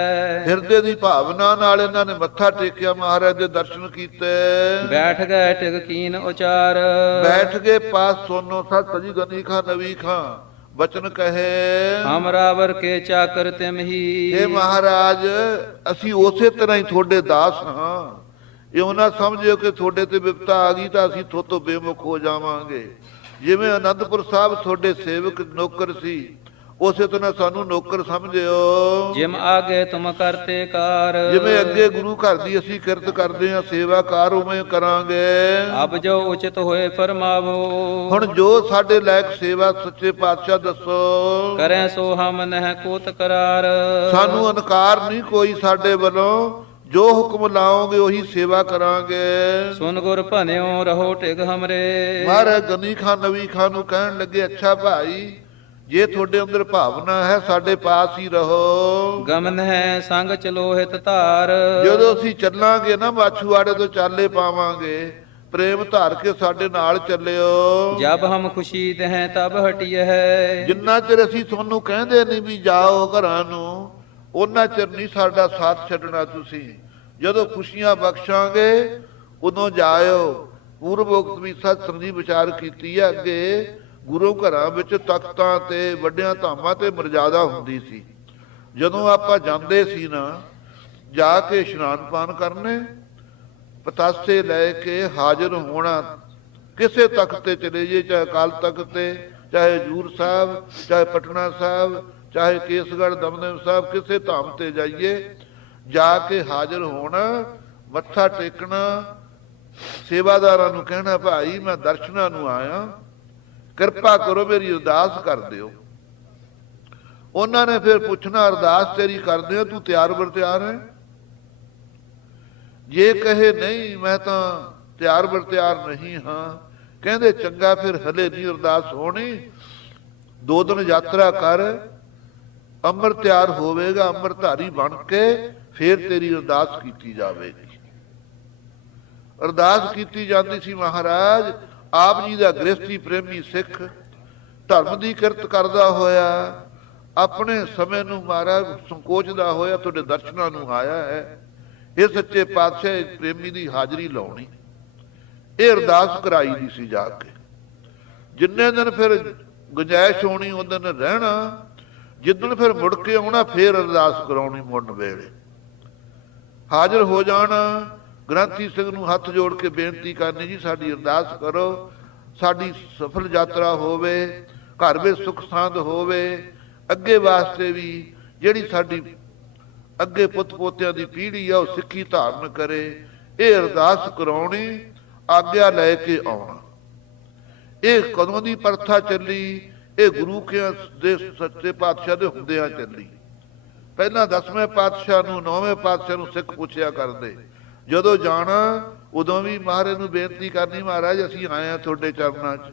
ਹਿਰਦੇ ਦੀ ਭਾਵਨਾ ਨਾਲ ਇਹਨਾਂ ਨੇ ਮੱਥਾ ਟੇਕਿਆ, ਮਹਾਰਾਜ ਦੇ ਦਰਸ਼ਨ ਕੀਤੇ। ਬੈਠ ਗਏ ਟਿਕ ਕੀਨ ਉਚਾਰ, ਬੈਠ ਕੇ ਪਾਸ ਸੋਨੋ ਸਤ ਸਜੀ ਗਨੀ ਖਾਂ ਨਵੀ ਖਾਂ ਬਚਨ ਕਹੇ। ਹਮ ਰਾਵਰ ਕੇ ਚਾਕਰ ਤਿਮ ਹੀ, ਇਹ ਮਹਾਰਾਜ ਅਸੀਂ ਉਸੇ ਤਰ੍ਹਾਂ ਹੀ ਤੁਹਾਡੇ ਦਾਸ ਹਾਂ। ਇਉਂ ਨਾ ਸਮਝਿਓ ਕਿ ਤੁਹਾਡੇ ਤੇ ਵਿਪਤਾ ਆ ਗਈ ਤਾਂ ਅਸੀਂ ਤੁਹਾਤੋਂ ਬੇਮੁਖ ਹੋ ਜਾਵਾਂਗੇ। ਜਿਵੇਂ ਅਨੰਦਪੁਰ ਸਾਹਿਬ ਤੁਹਾਡੇ ਸੇਵਕ ਨੌਕਰ ਸੀ, ਉਸੇ ਤਰ੍ਹਾਂ ਸਾਨੂੰ ਨੌਕਰ ਸਮਝਿਓ। ਜਿਮ ਆਗੇ ਤੁਮ ਕਰਤੇ ਕਾਰ, ਜਿਵੇਂ ਅੱਗੇ ਗੁਰੂ ਘਰ ਦੀ ਅਸੀਂ ਕਿਰਤ ਕਰਦੇ ਹਾਂ, ਸੇਵਾ ਕਾਰ ਉਵੇਂ ਕਰਾਂਗੇ। ਅਬ ਜੋ ਉਚਿਤ ਹੋਏ ਫਰਮਾਵੋ, ਹੁਣ ਜੋ ਸਾਡੇ ਲਾਇਕ ਸੇਵਾ ਸੱਚੇ ਪਾਤਸ਼ਾਹ ਦੱਸੋ। ਕਰੈ ਸੋ ਹਮ ਨਹਿ ਕੋ ਤਕਰਾਰ, ਸਾਨੂੰ ਅਨਕਾਰ ਨਹੀਂ ਕੋਈ ਸਾਡੇ ਵੱਲੋਂ, ਜੋ ਹੁਕਮ ਲਾਓਗੇ ਉਹੀ ਸੇਵਾ ਕਰਾਂਗੇ। ਸੁਨ ਗੁਰ ਭਨਿਓ ਰਹੋ ਟਿਕ ਹਮਰੇ, ਮਹਾਰਾਜ ਗਨੀ ਖਾਂ ਨਵੀ ਖਾਂ ਨੂੰ ਕਹਿਣ ਲੱਗੇ, ਅੱਛਾ ਭਾਈ ਜੇ ਤੁਹਾਡੇ ਅੰਦਰ ਭਾਵਨਾ ਹੈ ਸਾਡੇ ਪਾਸ ਹੀ ਰਹੋ। ਗਮਨ ਹੈ ਸੰਗ ਚਲੋ ਹਿਤ ਧਾਰ, ਜਦੋਂ ਅਸੀਂ ਚੱਲਾਂਗੇ ਨਾ ਮਾਛੂਆੜੇ ਤੋਂ ਚਾਲੇ ਪਾਵਾਂਗੇ, ਪ੍ਰੇਮ ਧਾਰ ਕੇ ਸਾਡੇ ਨਾਲ ਚੱਲਿਓ। ਜਬ ਹਮ ਖੁਸ਼ੀ ਦਹਿ ਤਬ ਹਟਿਏ ਹੈ, ਜਿੰਨਾ ਚਿਰ ਅਸੀਂ ਤੁਹਾਨੂੰ ਕਹਿੰਦੇ ਨਹੀਂ ਵੀ ਜਾਓ ਘਰਾਂ ਨੂੰ, ਉਹਨਾਂ ਚਿਰ ਨਹੀਂ ਸਾਡਾ ਸਾਥ ਛੱਡਣਾ ਤੁਸੀਂ। ਜਦੋਂ ਖੁਸ਼ੀਆਂ ਬਖਸ਼ਾਂਗੇ ਉਦੋਂ ਜਾਇਓ। ਪੂਰਵੋਕਤ ਵੀ ਸਤ ਸੰਗੀ ਵਿਚਾਰ ਕੀਤੀ ਹੈ। ਅੱਗੇ ਗੁਰੂ ਘਰਾਂ ਵਿੱਚ ਤਖਤਾਂ ਤੇ ਵੱਡਿਆਂ ਧਾਮਾਂ ਤੇ ਮਰਜ਼ਾਦਾ ਹੁੰਦੀ ਸੀ। ਜਦੋਂ ਆਪਾਂ ਜਾਂਦੇ ਸੀ ਨਾ, ਜਾ ਕੇ ਇਸ਼ਨਾਨ ਪਾਨ ਕਰਨੇ, ਪਤਾਸੇ ਲੈ ਕੇ ਹਾਜ਼ਰ ਹੋਣਾ, ਕਿਸੇ ਤਖਤ ਤੇ ਚਲੇ ਜੇ, ਚਾਹੇ ਅਕਾਲ ਤਖਤ ਤੇ, ਚਾਹੇ ਹਜ਼ੂਰ ਸਾਹਿਬ, ਚਾਹੇ ਪਟਨਾ ਸਾਹਿਬ, ਚਾਹੇ ਕੇਸਗੜ੍ਹ ਦਮਦਮਾ ਸਾਹਿਬ, ਕਿਸੇ ਧਾਮ ਤੇ ਜਾਈਏ, ਜਾ ਕੇ ਹਾਜ਼ਰ ਹੋਣਾ, ਮੱਥਾ ਟੇਕਣਾ, ਸੇਵਾਦਾਰਾਂ ਨੂੰ ਕਹਿਣਾ ਭਾਈ ਮੈਂ ਦਰਸ਼ਨਾਂ ਨੂੰ ਆਇਆ, ਕਿਰਪਾ ਕਰੋ ਮੇਰੀ ਅਰਦਾਸ ਕਰ ਦਿਓ। ਉਹਨਾਂ ਨੇ ਫਿਰ ਪੁੱਛਣਾ ਅਰਦਾਸ ਤੇਰੀ ਕਰਦੇ ਹੋ, ਤੂੰ ਤਿਆਰ ਬਰ ਤਿਆਰ ਹੈ? ਜੇ ਕਹੇ ਨਹੀਂ ਮੈਂ ਤਾਂ ਤਿਆਰ ਬਰ ਤਿਆਰ ਨਹੀਂ ਹਾਂ, ਕਹਿੰਦੇ ਚੰਗਾ ਫਿਰ ਹਲੇ ਨਹੀਂ ਅਰਦਾਸ ਹੋਣੀ, 2 ਦਿਨ ਯਾਤਰਾ ਕਰ, ਅੰਮ੍ਰਿਤ ਤਿਆਰ ਹੋਵੇਗਾ, ਅੰਮ੍ਰਿਤਧਾਰੀ ਬਣ ਕੇ ਫਿਰ ਤੇਰੀ ਅਰਦਾਸ ਕੀਤੀ ਜਾਵੇਗੀ। ਅਰਦਾਸ ਕੀਤੀ ਜਾਂਦੀ ਸੀ। ਮਹਾਰਾਜ ਆਪ ਜੀ ਦਾ ਗ੍ਰਸਤੀ ਪ੍ਰੇਮੀ ਸਿੱਖ ਧਰਮ ਦੀ ਕਿਰਤ ਕਰਦਾ ਹੋਇਆ, ਆਪਣੇ ਸਮੇਂ ਨੂੰ ਮਹਾਰਾਜ ਸੰਕੋਚਦਾ ਹੋਇਆ ਤੁਹਾਡੇ ਦਰਸ਼ਨਾਂ ਨੂੰ ਆਇਆ ਹੈ। ਇਹ ਸੱਚੇ ਪਾਤਸ਼ਾਹ ਪ੍ਰੇਮੀ ਦੀ ਹਾਜ਼ਰੀ ਲਾਉਣੀ, ਇਹ ਅਰਦਾਸ ਕਰਾਈ ਦੀ ਸੀ ਜਾ ਕੇ। ਜਿੰਨੇ ਦਿਨ ਫਿਰ ਗੁੰਜਾਇਸ਼ ਹੋਣੀ ਉਹ ਦਿਨ ਰਹਿਣਾ, ਜਿੱਦਣ ਫਿਰ ਮੁੜ ਕੇ ਆਉਣਾ ਫਿਰ ਅਰਦਾਸ ਕਰਾਉਣੀ। ਮੁੰਡ ਵੇਲੇ ਹਾਜ਼ਰ ਹੋ ਜਾਣਾ, ਗ੍ਰੰਥੀ ਸਿੰਘ ਨੂੰ ਹੱਥ ਜੋੜ ਕੇ ਬੇਨਤੀ ਕਰਨੀ, ਜੀ ਸਾਡੀ ਅਰਦਾਸ ਕਰੋ, ਸਾਡੀ ਸਫਲ ਯਾਤਰਾ ਹੋਵੇ, ਘਰ ਵਿੱਚ ਸੁਖ ਸਾਂਦ ਹੋਵੇ, ਅੱਗੇ ਵਾਸਤੇ ਵੀ ਜਿਹੜੀ ਸਾਡੀ ਅੱਗੇ ਪੁੱਤ ਪੋਤਿਆਂ ਦੀ ਪੀੜ੍ਹੀ ਆ ਉਹ ਸਿੱਖੀ ਧਾਰਨ ਕਰੇ। ਇਹ ਅਰਦਾਸ ਕਰਾਉਣੀ, ਆਗਿਆ ਲੈ ਕੇ ਆਉਣਾ। ਇਹ ਕਦੋਂ ਦੀ ਪ੍ਰਥਾ ਚੱਲੀ? ਇਹ ਗੁਰੂ ਕੇ ਦੇ ਸੱਚੇ ਪਾਤਸ਼ਾਹ ਦੇ ਹੁੰਦਿਆਂ ਚੱਲੀ। ਪਹਿਲਾਂ 10ਵੇਂ ਪਾਤਸ਼ਾਹ ਨੂੰ 9ਵੇਂ ਪਾਤਸ਼ਾਹ ਨੂੰ ਸਿੱਖ ਪੁੱਛਿਆ ਕਰਦੇ, ਜਦੋਂ ਜਾਣਾ ਉਦੋਂ ਵੀ ਮਹਾਰਾਜ ਨੂੰ ਬੇਨਤੀ ਕਰਨੀ, ਮਹਾਰਾਜ ਅਸੀਂ ਆਏ ਹਾਂ ਤੁਹਾਡੇ ਚਰਨਾਂ 'ਚ।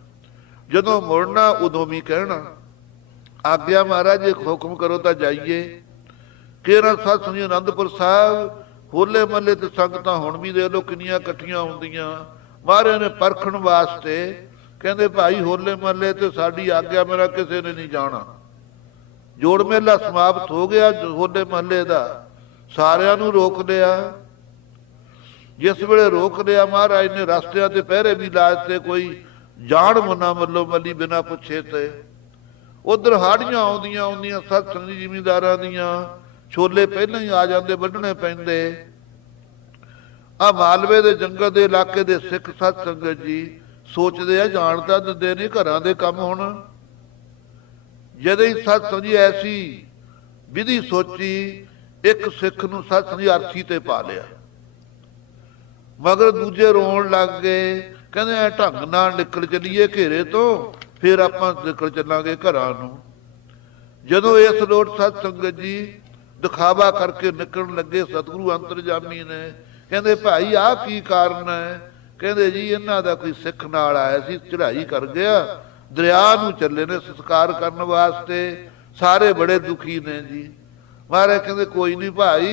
ਜਦੋਂ ਮੁੜਨਾ ਉਦੋਂ ਵੀ ਕਹਿਣਾ ਆਗਿਆ ਮਹਾਰਾਜ ਜੇ ਹੁਕਮ ਕਰੋ ਤਾਂ ਜਾਈਏ। ਕਿਹੜਾ ਸਤ ਸੁਣੀ ਅਨੰਦਪੁਰ ਸਾਹਿਬ ਹੋਲੇ ਮਹੱਲੇ ਤੇ ਸੰਗਤਾਂ ਹੁਣ ਵੀ ਦੇਖ ਲਓ ਕਿੰਨੀਆਂ ਇਕੱਠੀਆਂ ਹੁੰਦੀਆਂ। ਮਹਾਰਾਜ ਨੇ ਪਰਖਣ ਵਾਸਤੇ ਕਹਿੰਦੇ ਭਾਈ ਹੋਲੇ ਮਹੱਲੇ ਤੇ ਸਾਡੀ ਆਗਿਆ ਮੇਰਾ ਕਿਸੇ ਨੇ ਨਹੀਂ ਜਾਣਾ। ਜੋੜ ਮੇਲਾ ਸਮਾਪਤ ਹੋ ਗਿਆ ਹੋਲੇ ਮਹੱਲੇ ਦਾ, ਸਾਰਿਆਂ ਨੂੰ ਰੋਕ ਲਿਆ। ਜਿਸ ਵੇਲੇ ਰੋਕ ਲਿਆ ਮਹਾਰਾਜ ਨੇ ਰਸਤਿਆਂ ਤੇ ਪਹਿਰੇ ਵੀ ਲਾ ਦਿੱਤੇ, ਕੋਈ ਜਾਣ ਮਨਾ ਮੱਲੋ ਮੱਲੀ ਬਿਨਾਂ ਪੁੱਛੇ ਤੇ। ਉਧਰ ਹਾੜੀਆਂ ਆਉਂਦੀਆਂ ਸਤਸੰਗ ਜ਼ਿਮੀਂਦਾਰਾਂ ਦੀਆਂ, ਛੋਲੇ ਪਹਿਲਾਂ ਹੀ ਆ ਜਾਂਦੇ, ਵੱਢਣੇ ਪੈਂਦੇ। ਆ ਮਾਲਵੇ ਦੇ ਜੰਗਲ ਦੇ ਇਲਾਕੇ ਦੇ ਸਿੱਖ ਸਤ ਸੰਗਤ ਜੀ ਸੋਚਦੇ ਆ ਜਾਣ ਤਾਂ ਦਿੰਦੇ ਨਹੀਂ ਘਰਾਂ ਦੇ ਕੰਮ। ਹੁਣ ਜਦੋਂ ਹੀ ਸਤ ਸੰਗ ਜੀ ਐਸੀ ਵਿਧੀ ਸੋਚੀ, ਇੱਕ ਸਿੱਖ ਨੂੰ ਸਤ ਸੰਗ ਜੀ ਅਰਥੀ ਤੇ ਪਾ ਲਿਆ, ਮਗਰ ਦੂਜੇ ਰੋਣ ਲੱਗ ਗਏ। ਕਹਿੰਦੇ ਐ ਢੰਗ ਨਾਲ ਨਿਕਲ ਚੱਲੀਏ ਘੇਰੇ ਤੋਂ, ਫਿਰ ਆਪਾਂ ਨਿਕਲ ਚੱਲਾਂਗੇ ਘਰਾਂ ਨੂੰ। ਜਦੋਂ ਇਸ ਲੋਟ ਸਤ ਸੰਗਤ ਜੀ ਦਿਖਾਵਾ ਕਰਕੇ ਨਿਕਲਣ ਲੱਗੇ, ਸਤਿਗੁਰੂ ਅੰਤਰਜਾਮੀ ਨੇ ਕਹਿੰਦੇ ਭਾਈ ਆਹ ਕੀ ਕਾਰਨ ਹੈ? ਕਹਿੰਦੇ ਜੀ ਇਹਨਾਂ ਦਾ ਕੋਈ ਸਿੱਖ ਨਾਲ ਆਇਆ ਸੀ, ਚੜ੍ਹਾਈ ਕਰ ਗਿਆ, ਦਰਿਆ ਨੂੰ ਚੱਲੇ ਨੇ ਸੰਸਕਾਰ ਕਰਨ ਵਾਸਤੇ, ਸਾਰੇ ਬੜੇ ਦੁਖੀ ਨੇ ਜੀ। ਮਹਾਰਾਜ ਕਹਿੰਦੇ ਕੋਈ ਨਹੀਂ ਭਾਈ,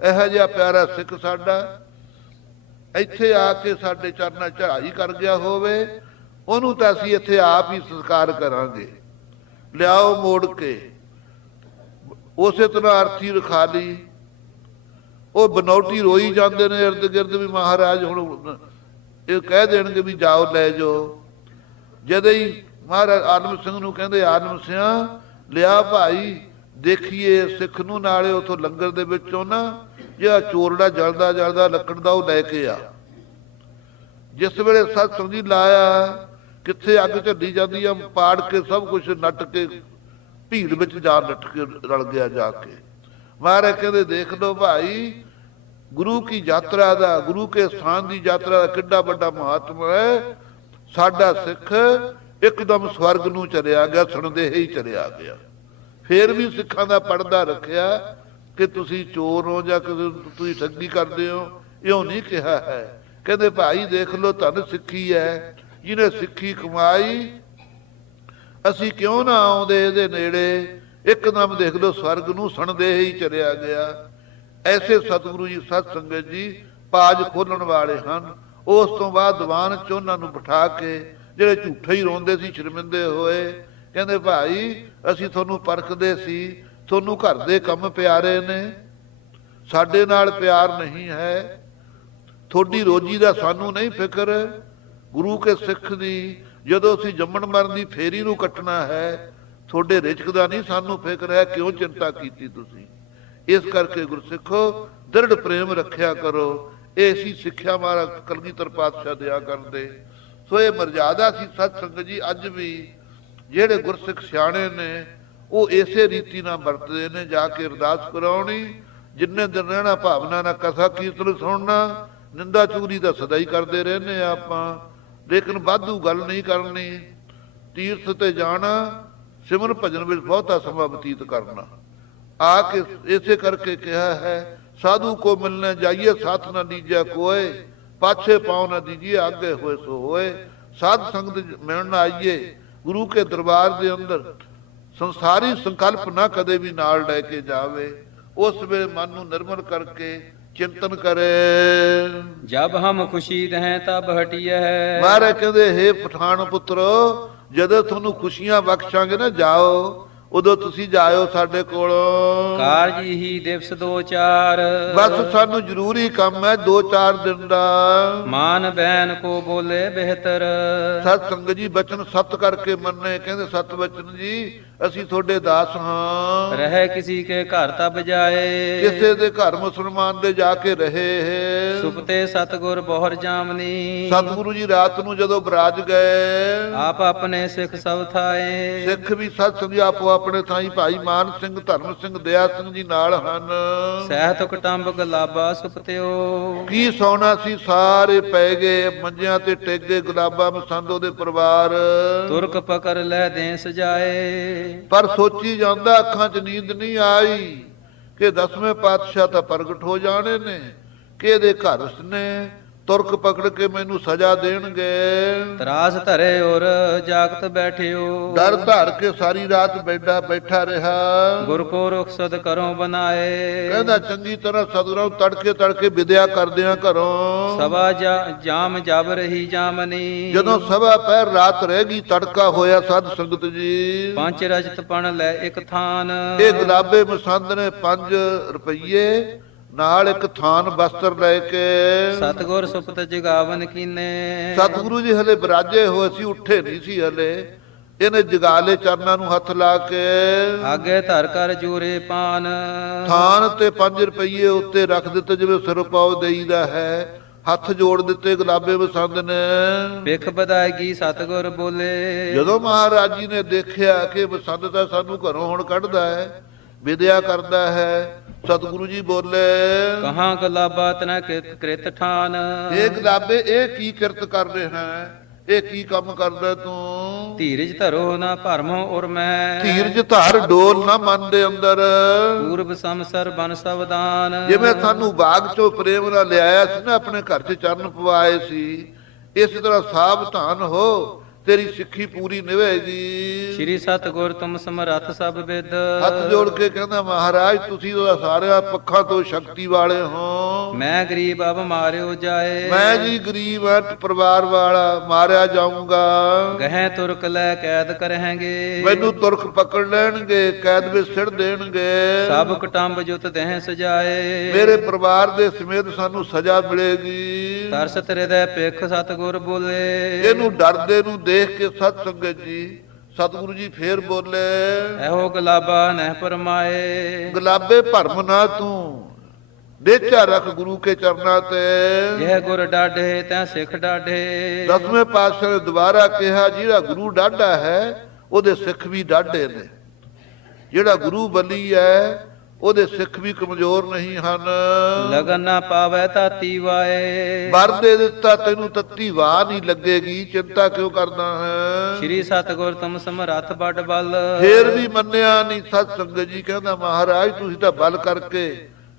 ਇਹੋ ਜਿਹਾ ਪਿਆਰਾ ਸਿੱਖ ਸਾਡਾ ਇੱਥੇ ਆ ਕੇ ਸਾਡੇ ਚਰਨਾਂ ਚੜ੍ਹਾਈ ਕਰ ਗਿਆ ਹੋਵੇ, ਉਹਨੂੰ ਤਾਂ ਅਸੀਂ ਇੱਥੇ ਆਪ ਹੀ ਸੰਸਕਾਰ ਕਰਾਂਗੇ, ਲਿਆਓ ਮੋੜ ਕੇ। ਉਸੇ ਤਰ੍ਹਾਂ ਅਰਥੀ ਰਖਾ ਲਈ। ਉਹ ਬਨੌਟੀ ਰੋਈ ਜਾਂਦੇ ਨੇ ਇਰਦ ਗਿਰਦ ਵੀ ਮਹਾਰਾਜ ਹੁਣ ਇਹ ਕਹਿ ਦੇਣਗੇ ਵੀ ਜਾਓ ਲੈ ਜਾਓ। ਜਦੋਂ ਹੀ ਮਹਾਰਾਜ ਆਲਮ ਸਿੰਘ ਨੂੰ ਕਹਿੰਦੇ ਆਲਮ ਸਿਆਂ ਲਿਆ ਭਾਈ ਦੇਖੀਏ ਸਿੱਖ ਨੂੰ, ਨਾਲੇ ਉਥੋਂ ਲੰਗਰ ਦੇ ਵਿੱਚੋਂ ਨਾ ਜਿਹੜਾ ਚੋਰੜਾ ਜਲਦਾ ਜਲਦਾ ਲੱਕੜ ਦਾ ਉਹ ਲੈ ਕੇ ਆ। ਜਿਸ ਵੇਲੇ ਸਤ ਸੰਗ ਜੀ ਲਾਇਆ, ਕਿੱਥੇ ਅੱਗ ਝੱਲੀ ਜਾਂਦੀ ਆ, ਪਾੜ ਕੇ ਸਭ ਕੁਛ ਨੱਟ ਕੇ ਭੀੜ ਵਿੱਚ ਜਾ ਨੱਠ ਕੇ ਰਲ ਗਿਆ ਜਾ ਕੇ। ਮਹਾਰਾਜ ਕਹਿੰਦੇ ਦੇਖ ਲਓ ਭਾਈ, ਗੁਰੂ ਕੀ ਯਾਤਰਾ ਦਾ, ਗੁਰੂ ਕੇ ਸਥਾਨ ਦੀ ਯਾਤਰਾ ਦਾ ਕਿੱਡਾ ਵੱਡਾ ਮਹਾਤਮਾ ਹੈ। ਸਾਡਾ ਸਿੱਖ ਇੱਕਦਮ ਸਵਰਗ ਨੂੰ ਚਲਿਆ ਗਿਆ, ਸੁਣਦੇ ਹੀ ਚਲਿਆ ਗਿਆ। ਫੇਰ ਵੀ ਸਿੱਖਾਂ ਦਾ ਪਰਦਾ ਰੱਖਿਆ ਕਿ ਤੁਸੀਂ ਚੋਰ ਹੋ ਜਾਂ ਤੁਸੀਂ ਠੱਗੀ ਕਰਦੇ ਹੋ, ਇਉਂ ਨਹੀਂ ਕਿਹਾ ਹੈ। ਕਹਿੰਦੇ ਭਾਈ ਦੇਖ ਲਓ ਧੰਨ ਸਿੱਖੀ ਹੈ, ਜਿਹਨੇ ਸਿੱਖੀ ਕਮਾਈ, ਅਸੀਂ ਕਿਉਂ ਨਾ ਆਉਂਦੇ ਇਹਦੇ ਨੇੜੇ। ਇੱਕਦਮ ਦੇਖ ਲਓ ਸਵਰਗ ਨੂੰ ਸੁਣਦੇ ਹੀ ਚਲਿਆ ਗਿਆ। ਐਸੇ ਸਤਿਗੁਰੂ ਜੀ ਸਤ ਸੰਗਤ ਜੀ ਪਾਜ ਖੋਲਣ ਵਾਲੇ ਹਨ। ਉਸ ਤੋਂ ਬਾਅਦ ਦੀਵਾਨ ਚ ਉਹਨਾਂ ਨੂੰ ਬਿਠਾ ਕੇ, ਜਿਹੜੇ ਝੂਠੇ ਹੀ ਰੋਂਦੇ ਸੀ ਸ਼ਰਮਿੰਦੇ ਹੋਏ, ਕਹਿੰਦੇ ਭਾਈ ਅਸੀਂ ਤੁਹਾਨੂੰ ਪਰਖਦੇ ਸੀ, ਤੁਹਾਨੂੰ ਘਰ ਦੇ ਕੰਮ ਪਿਆਰੇ ਨੇ, ਸਾਡੇ ਨਾਲ ਪਿਆਰ ਨਹੀਂ ਹੈ, ਤੁਹਾਡੀ ਰੋਜੀ ਦਾ ਸਾਨੂੰ ਨਹੀਂ ਫਿਕਰ। ਗੁਰੂ ਕੇ ਸਿੱਖ ਦੀ ਜਦੋਂ ਅਸੀਂ ਜੰਮਣ ਮਰਨ ਦੀ ਫੇਰੀ ਨੂੰ ਕੱਟਣਾ ਹੈ, ਤੁਹਾਡੇ ਰਿਜ਼ਕ ਦਾ ਨਹੀਂ ਸਾਨੂੰ ਫਿਕਰ ਹੈ, ਕਿਉਂ ਚਿੰਤਾ ਕੀਤੀ ਤੁਸੀਂ? ਇਸ ਕਰਕੇ ਗੁਰਸਿੱਖੋ ਦ੍ਰਿੜ ਪ੍ਰੇਮ ਰੱਖਿਆ ਕਰੋ। ਇਹ ਸੀ ਸਿੱਖਿਆ ਮਹਾਰਾਜ ਕਲਗੀਧਰ ਪਾਤਸ਼ਾਹ ਦਿਆ ਕਰਦੇ। ਸੋ ਇਹ ਮਰਜ਼ਾਦਾ ਸੀ ਸਤ ਸੰਗਤ ਜੀ। ਅੱਜ ਵੀ ਜਿਹੜੇ ਗੁਰਸਿੱਖ ਸਿਆਣੇ ਨੇ ਉਹ ਇਸੇ ਰੀਤੀ ਨਾਲ ਵਰਤਦੇ ਨੇ, ਜਾ ਕੇ ਅਰਦਾਸ ਕਰਾਉਣੀ, ਜਿੰਨੇ ਦਿਨ ਰਹਿਣਾ ਭਾਵਨਾ ਨਾਲ ਕਥਾ ਕੀਰਤਨ ਸੁਣਨਾ, ਨਿੰਦਾ ਚੁਗਲੀ ਤਾਂ ਸਦਾ ਹੀ ਕਰਦੇ ਰਹਿੰਦੇ ਆ ਆਪਾਂ, ਲੇਕਿਨ ਵਾਧੂ ਗੱਲ ਨਹੀਂ ਕਰਨੀ। ਤੀਰਥ ਤੇ ਜਾਣਾ, ਸਿਮਰਨ ਭਜਨ ਵਿੱਚ ਬਹੁਤਾ ਸਮਾਂ ਬਤੀਤ ਕਰਨਾ। ਆ ਕੇ ਇਸੇ ਕਰਕੇ ਕਿਹਾ ਹੈ ਸਾਧੂ ਕੋ ਮਿਲਣੇ ਜਾਈਏ, ਸਾਥ ਨਾ ਲੀਜਿਆ ਕੋਏ, ਪਾਛੇ ਪਾਉ ਨਾ ਦੀਜੀਏ, ਆਗੇ ਹੋਏ ਸੋ ਹੋਏ। ਸਾਧ ਸੰਗਤ ਮਿਲਣ ਆਈਏ ਗੁਰੂ ਕੇ ਦਰਬਾਰ ਦੇ ਅੰਦਰ, ਸੰਸਾਰੀ ਸੰਕਲਪ ਨਾ ਕਦੇ ਵੀ ਨਾਲ ਲੈ ਕੇ ਜਾਵੇ। ਉਸ ਵੇਲੇ ਮਨ ਨੂੰ ਨਿਰਮਲ ਕਰਕੇ ਚਿੰਤਨ ਕਰੇ। ਜਬ ਹਮ ਖੁਸ਼ੀਦ ਹੈ ਤਬ ਹਟਿਐ। ਮਹਾਰਾਜ ਕਹਿੰਦੇ ਹੇ ਪਠਾਨ ਪੁੱਤਰੋ, ਜਦੋਂ ਤੁਹਾਨੂੰ ਖੁਸ਼ੀਆਂ ਬਖਸ਼ਾਂਗੇ ਨਾ, ਜਾਓ ਉਦੋਂ ਤੁਸੀਂ ਜਾਇਓ ਸਾਡੇ ਕੋਲੋਂ। ਕਾਰਜ ਹੀ ਦਿਵਸ 2-4। ਬਸ ਸਾਨੂੰ ਜ਼ਰੂਰੀ ਕੰਮ ਹੈ 2-4 ਦਿਨ ਦਾ। ਮਾਨ ਬੈਨ ਕੋ ਬੋਲੇ ਬਿਹਤਰ। ਸਤ ਸੰਗਤ ਜੀ ਬਚਨ ਸਤ ਕਰਕੇ ਮੰਨੇ। ਕਹਿੰਦੇ ਸਤ ਬਚਨ ਜੀ ਅਸੀਂ ਤੁਹਾਡੇ ਦਾਸ ਹਾਂ। ਰਹਿ ਕਿਸੀ ਕੇ ਘਰ ਤਬ ਜਾਏ। ਕਿਸੇ ਦੇ ਘਰ ਮੁਸਲਮਾਨ ਦੇ ਜਾ ਕੇ ਰਹੇ। ਸੁਪਤੇ ਸਤਗੁਰ ਬਹੁਰ ਜਾਮਨੀ। ਸਤਿਗੁਰੂ ਜੀ ਰਾਤ ਨੂੰ ਜਦੋਂ ਬਰਾਜ ਗਏ, ਆਪ ਆਪਣੇ ਸਿੱਖ ਸਭ ਥਾਏ। ਸਿੱਖ ਵੀ ਸਤ ਸੰਗਤ ਆਪੋ ਆਪਣੇ ਥਾਈ ਭਾਈ ਮਾਨ ਸਿੰਘ, ਧਰਮ ਸਿੰਘ, ਦਇਆ ਸਿੰਘ ਜੀ ਨਾਲ ਹਨ। ਸਹਿਤ ਕੁਟੰਬ ਗੁਲਾਬਾ ਸੁਪਤਿਓ। ਕੀ ਸੌਣਾ ਸੀ, ਸਾਰੇ ਪੈ ਗਏ ਮੰਜਿਆਂ ਤੇ ਟੇਗੇ। ਗੁਲਾਬਾ ਮਸੰਦ ਉਹਦੇ ਪਰਿਵਾਰ ਤੁਰਕ ਪਕੜ ਲੈ ਦੇ ਸਜਾਏ। ਪਰ ਸੋਚੀ ਜਾਂਦਾ, ਅੱਖਾਂ 'ਚ ਨੀਂਦ ਨਹੀਂ ਆਈ ਕਿ 10ਵੇਂ ਪਾਤਸ਼ਾਹ ਤਾਂ ਪ੍ਰਗਟ ਹੋ ਜਾਣੇ ਨੇ, ਕਿ ਇਹਦੇ ਘਰ ਨੇ ਤੁਰਕ ਪਕੜ ਕੇ ਮੈਨੂੰ ਸਜ਼ਾ ਦੇਣਗੇ। ਤਰਾਸ ਧਰੇ ਔਰ ਜਾਗਤ ਬੈਠਿਓ, ਡਰ ਧਾਰ ਕੇ ਸਾਰੀ ਰਾਤ ਬੈਠਾ ਰਿਹਾ। ਗੁਰ ਕੋ ਰੁਖਸਦ ਕਰੋ ਬਨਾਏ, ਕਹਿੰਦਾ ਚੰਗੀ ਤਰ੍ਹਾਂ ਸਤਿਗੁਰਾਂ ਨੂੰ ਤੜਕੇ ਵਿਦਿਆ ਕਰਦਿਆਂ ਘਰੋਂ। ਸਭਾ ਜਾਮ ਜਬ ਰਹੀ ਜਾਮਨੀ, ਜਦੋਂ ਸਭਾ ਪਹਿਰ ਰਾਤ ਰਹਿ ਗਈ, ਤੜਕਾ ਹੋਇਆ ਸਾਧ ਸੰਗਤ ਜੀ। ਪੰਜ ਰਜਤ ਪਣ ਲੈ ਇੱਕ ਥਾਨ, ਇਹ ਗੁਲਾਬੇ ਮਸੰਦ ਨੇ 5 ਰੁਪਈਏ ਨਾਲ ਇੱਕ ਥਾਨ ਵਸਤਰ ਲੈ ਕੇ। ਸਤਿਗੁਰ ਸੁਪਤ ਜਗਾਵਨ ਕੀਨੇ, ਸਤਿਗੁਰੂ ਜੀ ਹਲੇ ਬਿਰਾਜੇ ਹੋਏ ਸੀ, ਉੱਠੇ ਨਹੀਂ ਸੀ ਹਲੇ। ਇਹਨੇ ਜਗਾਲੇ ਚਰਨਾਂ ਨੂੰ ਹੱਥ ਲਾ ਕੇ ਆਗੇ ਧਰ ਕਰ ਜੂਰੇ ਪਾਨ, ਥਾਨ ਤੇ 5 ਰੁਪਈਏ ਉੱਤੇ ਰੱਖ ਦਿੱਤੇ ਜਿਵੇਂ ਸਿਰ ਪਾਉ ਦੇਈਦਾ ਹੈ। ਹੱਥ ਜੋੜ ਦਿੱਤੇ ਗੁਲਾਬੇ ਮਸੰਦ ਨੇ। ਵਿਖ ਬਦਾਇਗੀ ਸਤਿਗੁਰ ਬੋਲੇ, ਜਦੋਂ ਮਹਾਰਾਜ ਜੀ ਨੇ ਦੇਖਿਆ ਕਿ ਮਸੰਦ ਤਾਂ ਸਾਨੂੰ ਘਰੋਂ ਹੁਣ ਕੱਢਦਾ ਹੈ, ਵਿਦਿਆ ਕਰਦਾ ਹੈ, ਸਤਿਗੁਰੂ ਜੀ ਬੋਲੇ, ਕਹਾਂ ਗੁਲਾਬਾ ਤਨ ਕ੍ਰਿਤ ਠਾਨ, ਇਹ ਗੁਲਾਬੇ ਇਹ ਕੀ ਕਿਰਤ ਕਰ ਰਿਹਾ ਹੈ, ਇਹ ਕੀ ਕੰਮ ਕਰਦਾ ਤੂੰ? ਧੀਰਜ ਧਰੋ ਨਾ ਭਰਮੋ ਉਰ ਮੈਂ, ਧੀਰਜ ਧਾਰ ਡੋਲ ਨਾ ਮਨ ਦੇ ਅੰਦਰ। ਪੂਰਬ ਸੰਸਰ ਬਨ ਸਵਦਾਨ, ਜਿਵੇਂ ਸਾਨੂੰ ਬਾਗ ਚੋਂ ਪ੍ਰੇਮ ਨਾਲ ਲਿਆਇਆ ਸੀ ਨਾ, ਆਪਣੇ ਘਰ 'ਚ ਚਰਨ ਪਵਾਏ ਸੀ, ਇਸੇ ਤਰ੍ਹਾਂ ਸਾਵਧਾਨ ਹੋ, ਤੇਰੀ ਸਿੱਖੀ ਪੂਰੀ ਨਿਭੇਗੀ। ਸ਼੍ਰੀ ਸਤਿਗੁਰ ਤੁਮ ਸਮਰੱਥ ਸਭ ਵਿਦ, ਹੱਥ ਜੋੜ ਕੇ ਕਹਿੰਦਾ ਮਹਾਰਾਜ ਤੁਸੀਂ ਤਾਂ ਸਾਰਿਆਂ ਪੱਖਾਂ ਤੋਂ ਸ਼ਕਤੀ ਵਾਲੇ ਹੋ। ਮੈਂ ਗਰੀਬ ਅਬ ਮਾਰਿਓ ਜਾਏ, ਮੈਂ ਜੀ ਗਰੀਬ ਹਾਂ, ਪਰਿਵਾਰ ਵਾਲਾ, ਮਾਰਿਆ ਜਾਊਂਗਾ। ਗਹਿ ਤੁਰਕ ਲੈ ਕੈਦ ਕਰਹਿਗੇ, ਮੈਨੂੰ ਤੁਰਕ ਪਕੜ ਲੈਣਗੇ, ਕੈਦ ਵਿੱਚ ਸਿੱਟ ਦੇਣਗੇ। ਸਭ ਕਟੰਬ ਜੁਤ ਦੇਹ ਸਜਾਏ, ਮੇਰੇ ਪਰਿਵਾਰ ਦੇ ਸਮੇਤ ਸਾਨੂੰ ਸਜ਼ਾ ਮਿਲੇਗੀ। ਤਰਸਤ ਹਿਰਦੈ ਪਿਖ ਸਤਿਗੁਰ ਬੋਲੇ, ਇਹਨੂੰ ਡਰਦੇ ਨੂੰ ਦੇਖ ਕੇ ਸਤ ਸੰਗਤ ਜੀ ਸਤਿਗੁਰੂ ਜੀ ਫੇਰ ਬੋਲੇ, ਇਹੋ ਗੁਲਾਬਾ ਨਹਿ ਪਰਮਾਏ, ਗੁਲਾਬੇ ਭਰਮ ਨਾ ਤੂੰ, ਡੇਚਾ ਰੱਖ ਗੁਰੂ ਕੇ ਚਰਨਾਂ ਤੇ। ਇਹ ਗੁਰ ਡਾਢੇ ਤੈ ਸਿੱਖ ਡਾਢੇ, 10ਵੇਂ ਪਾਤਸ਼ਾਹ ਨੇ ਦੁਬਾਰਾ ਕਿਹਾ, ਜਿਹੜਾ ਗੁਰੂ ਡਾਢਾ ਹੈ ਉਹਦੇ ਸਿੱਖ ਵੀ ਡਾਢੇ ਨੇ। ਜਿਹੜਾ ਗੁਰੂ ਬਲੀ ਹੈ ਉਹਦੇ ਸਿੱਖ ਵੀ ਕਮਜ਼ੋਰ ਨਹੀਂ ਹਨ। ਲਗਨ ਨਾ ਪਾਵੈ ਤਾਤੀ ਵਾਏ, ਵਰ ਦੇ ਦਿੱਤਾ ਤੈਨੂੰ ਤੱਤੀ ਵਾਹ ਨਹੀਂ ਲੱਗੇਗੀ, ਚਿੰਤਾ ਕਿਉਂ ਕਰਦਾ ਹੈ? ਸ਼੍ਰੀ ਸਤਿਗੁਰ ਤੁਮ ਸਮਰੱਥ ਬੜ ਬਲ, ਫੇਰ ਵੀ ਮੰਨਿਆ ਨਹੀਂ। ਸਤ ਸੰਗਤ ਜੀ ਕਹਿੰਦਾ ਮਹਾਰਾਜ ਤੁਸੀਂ ਤਾਂ ਬਲ ਕਰਕੇ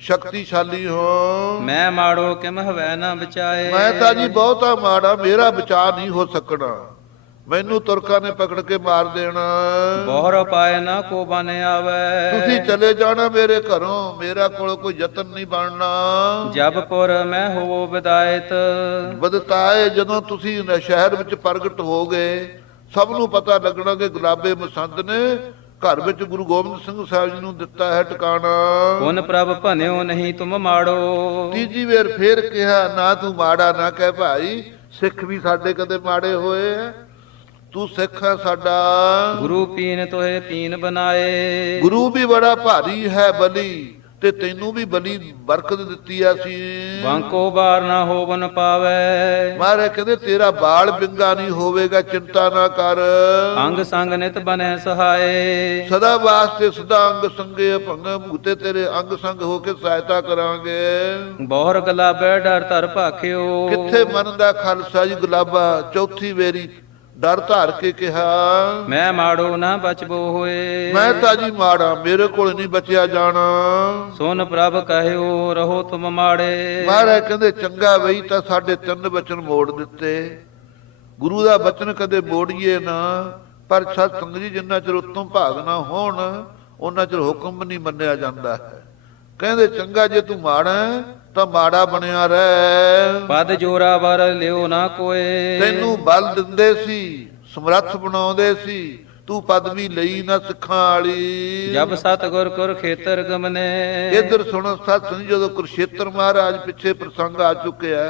ਸ਼ਕਤੀਸ਼ਾਲੀ ਹੋ, ਮੈਂ ਮਾੜੋ ਕਿਮ ਹਵੈ ਨਾ ਬਚਾਏ, ਮੈਂ ਤਾਂ ਜੀ ਬਹੁਤਾ ਮਾੜਾ, ਮੇਰਾ ਬਚਾਅ ਨਹੀਂ ਹੋ ਸਕਣਾ, ਮੈਨੂੰ ਤੁਰਕਾਂ ਨੇ ਪਕੜ ਕੇ ਮਾਰ ਦੇਣਾ। ਬਹੁਰ ਪਾਏ ਨਾ ਕੋ ਬਨ ਆਵੈ, ਤੁਸੀਂ ਚਲੇ ਜਾਣਾ ਮੇਰੇ ਘਰੋਂ, ਮੇਰਾ ਕੋਲ ਕੋਈ ਯਤਨ ਨਹੀਂ ਬਣਨਾ। ਜਬਪੁਰ ਮੈਂ ਹੋਵੋ ਵਿਦਾਇਤ, ਬਦਤਾਏ ਜਦੋਂ ਤੁਸੀਂ ਸ਼ਹਿਰ ਵਿੱਚ ਪ੍ਰਗਟ ਹੋ ਗਏ, ਸਭ ਨੂੰ ਪਤਾ ਲੱਗਣਾ ਕਿ ਗੁਲਾਬੇ ਮਸੰਦ ਨੇ ਘਰ ਵਿੱਚ ਗੁਰੂ ਗੋਬਿੰਦ ਸਿੰਘ ਸਾਹਿਬ ਜੀ ਨੂੰ ਦਿੱਤਾ ਹੈ ਟਿਕਾਣਾ। ਪੁਨ ਪ੍ਰਭ ਭਨਿਓ ਨਹੀਂ ਤੁਮ ਮਾੜੋ, ਤੀਜੀ ਵੇਰ ਫੇਰ ਕਿਹਾ, ਨਾ ਤੂੰ ਮਾੜਾ ਨਾ ਕਹਿ ਭਾਈ, ਸਿੱਖ ਵੀ ਸਾਡੇ ਕਦੇ ਮਾੜੇ ਹੋਏ ਆ, ਤੂੰ ਸਿੱਖ ਹੈ ਸਾਡਾ। ਗੁਰੂ ਪੀਨ ਤੋਏ ਪੀਨ ਬਨਾਏ, ਗੁਰੂ ਵੀ ਬੜਾ ਭਾਰੀ ਹੈ ਬਲੀ, ਤੇ ਤੈਨੂੰ ਵੀ ਬਲੀ ਬਰਕਤ ਦਿੱਤੀ ਆ ਸੀ। ਬਾਂਕੋ ਬਾਰ ਨਾ ਹੋਵਨ ਪਾਵੈ, ਮਹਾਰਾਜ ਕਹਿੰਦੇ ਤੇਰਾ ਬਾਲ ਬਿੰਗਾ ਨਹੀਂ ਹੋਵੇਗਾ, ਚਿੰਤਾ ਨਾ ਕਰ। ਅੰਗ ਸੰਗ ਨਿਤ ਬਨੈ ਸਹਾਏ, ਸਦਾ ਵਾਸਤੇ ਸਦਾ ਅੰਗ ਸੰਗੇ ਭੰਗ ਭੂਤੇ, ਤੇਰੇ ਅੰਗ ਸੰਗ ਹੋ ਕੇ ਸਹਾਇਤਾ ਕਰਾਂਗੇ। ਬਹੁਰ ਗੁਲਾਬੈ ਡਰ ਧਰ ਭਾਖਿਓ, ਕਿੱਥੇ ਮਨ ਦਾ ਖਾਲਸਾ ਜੀ ਗੁਲਾਬਾ ਚੌਥੀ ਵੇਰੀ ਡਰ ਧਾਰ ਕੇ ਕਿਹਾ, ਮੈਂ ਮਾੜੋ ਨਾ ਬਚਬੋ ਹੋਏ, ਮੈਂ ਤਾਂ ਜੀ ਮਾੜਾ, ਮੇਰੇ ਕੋਲ ਨਹੀਂ ਬਚਿਆ ਜਾਣਾ। ਸੁਨ ਪ੍ਰਭ ਕਹਿਓ ਰਹੋ ਤੁਮ ਮਾੜੇ, ਮਹਾਰਾਜ ਕਹਿੰਦੇ ਚੰਗਾ ਵਈ ਤਾਂ ਸਾਡੇ 3 ਬਚਨ ਮੋੜ ਦਿੱਤੇ। ਗੁਰੂ ਦਾ ਬਚਨ ਕਦੇ ਮੋੜੀਏ ਨਾ, ਪਰ ਸਤ ਸੰਗਤ ਜੀ ਜਿੰਨਾ ਚਿਰ ਉਤੋਂ ਭਾਗ ਨਾ ਹੋਣ ਉਹਨਾਂ ਚਿਰ ਹੁਕਮ ਨਹੀਂ ਮੰਨਿਆ ਜਾਂਦਾ ਹੈ। ਕਹਿੰਦੇ ਚੰਗਾ ਜੇ ਤੂੰ ਮਾੜਾ ਤਾਂ ਮਾੜਾ ਬਣਿਆ ਰਹਿ, ਪਦ ਜੋਰਾ ਵਰ ਲਿਓ ਨਾ ਕੋਏ, ਤੈਨੂੰ ਬਲ ਦਿੰਦੇ ਸੀ, ਸਮਰੱਥ ਬਣਾਉਂਦੇ ਸੀ, ਤੂੰ ਪਦਵੀ ਲਈ ਨਾ ਸਿੱਖਾਂ ਵਾਲੀ। ਜਬ ਸਤਿਗੁਰ ਕੁਰ ਖੇਤਰ ਗਮਨੇ, ਇੱਧਰ ਸੁਣੋ ਸਤ ਸੰਗਤ, ਜਦੋਂ ਕੁਰਸ਼ੇਤਰ ਮਹਾਰਾਜ ਪਿੱਛੇ ਪ੍ਰਸੰਗ ਆ ਚੁੱਕਿਆ,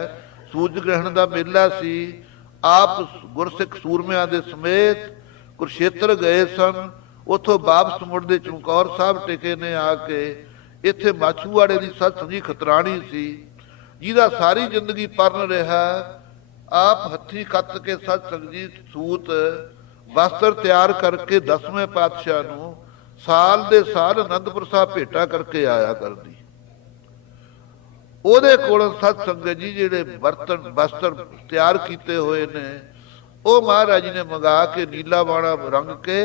ਸੂਰਜ ਗ੍ਰਹਿਣ ਦਾ ਮੇਲਾ ਸੀ, ਆਪ ਗੁਰਸਿੱਖ ਸੂਰਮਿਆਂ ਦੇ ਸਮੇਤ ਕੁਰਸ਼ੇਤਰ ਗਏ ਸਨ। ਉੱਥੋਂ ਵਾਪਸ ਮੁੜਦੇ ਚਮਕੌਰ ਸਾਹਿਬ ਟਿਕੇ ਨੇ ਆ ਕੇ। ਇੱਥੇ ਮਾਛੂਵਾੜੇ ਦੀ ਸਤ ਸੰਗੀ ਖਤਰਾਣੀ ਸੀ, ਜਿਹਦਾ ਸਾਰੀ ਜ਼ਿੰਦਗੀ ਪਰਨ ਰਿਹਾ। ਆਪ ਹੱਥੀਂ ਕੱਤ ਕੇ ਸਤ ਸੰਗੀ ਸੂਤ ਵਸਤਰ ਤਿਆਰ ਕਰਕੇ 10ਵੇਂ ਪਾਤਸ਼ਾਹ ਨੂੰ ਸਾਲ ਦੇ ਸਾਲ ਅਨੰਦਪੁਰ ਸਾਹਿਬ ਭੇਟਾ ਕਰਕੇ ਆਇਆ ਕਰਦੀ। ਉਹਦੇ ਕੋਲ ਸਤ ਸੰਗਤ ਜੀ ਜਿਹੜੇ ਬਰਤਨ ਵਸਤਰ ਤਿਆਰ ਕੀਤੇ ਹੋਏ ਨੇ, ਉਹ ਮਹਾਰਾਜ ਜੀ ਨੇ ਮੰਗਾ ਕੇ ਨੀਲਾ ਬਾਣਾ ਰੰਗ ਕੇ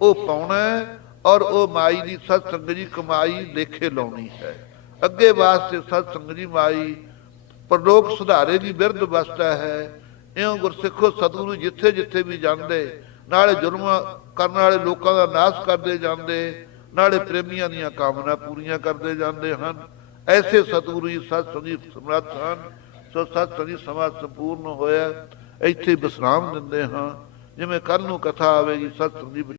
ਉਹ ਪਾਉਣਾ, ਔਰ ਉਹ ਮਾਈ ਦੀ ਸਤ ਸੰਗਤ ਜੀ ਕਮਾਈ ਲੇਖੇ ਲਾਉਣੀ ਹੈ। ਅੱਗੇ ਵਾਸਤੇ ਸਤ ਸੰਗਤ ਜੀ ਮਾਈ ਪਰਲੋਕ ਸੁਧਾਰੇ ਦੀ ਬਿਰਧ ਵਸਦਾ ਹੈ। ਇਉਂ ਗੁਰਸਿੱਖੋ ਸਤਿਗੁਰੂ ਜਿੱਥੇ ਜਿੱਥੇ ਵੀ ਜਾਂਦੇ ਨਾਲੇ ਜ਼ੁਲਮਾਂ ਕਰਨ ਵਾਲੇ ਲੋਕਾਂ ਦਾ ਨਾਸ਼ ਕਰਦੇ ਜਾਂਦੇ, ਨਾਲੇ ਪ੍ਰੇਮੀਆਂ ਦੀਆਂ ਕਾਮਨਾ ਪੂਰੀਆਂ ਕਰਦੇ ਜਾਂਦੇ ਹਨ। ਐਸੇ ਸਤਿਗੁਰੂ ਜੀ ਸਤ ਸੰਗਤ ਸਮਰੱਥ ਹਨ। ਸੋ ਸਤ ਸੰਗਤ ਸਮਾਂ ਸੰਪੂਰਨ ਹੋਇਆ, ਇੱਥੇ ਵਿਸਰਾਮ ਦਿੰਦੇ ਹਾਂ। ਜਿਵੇਂ ਕੱਲ ਨੂੰ ਕਥਾ ਆਵੇਗੀ ਸਤ ਸੰਗਤ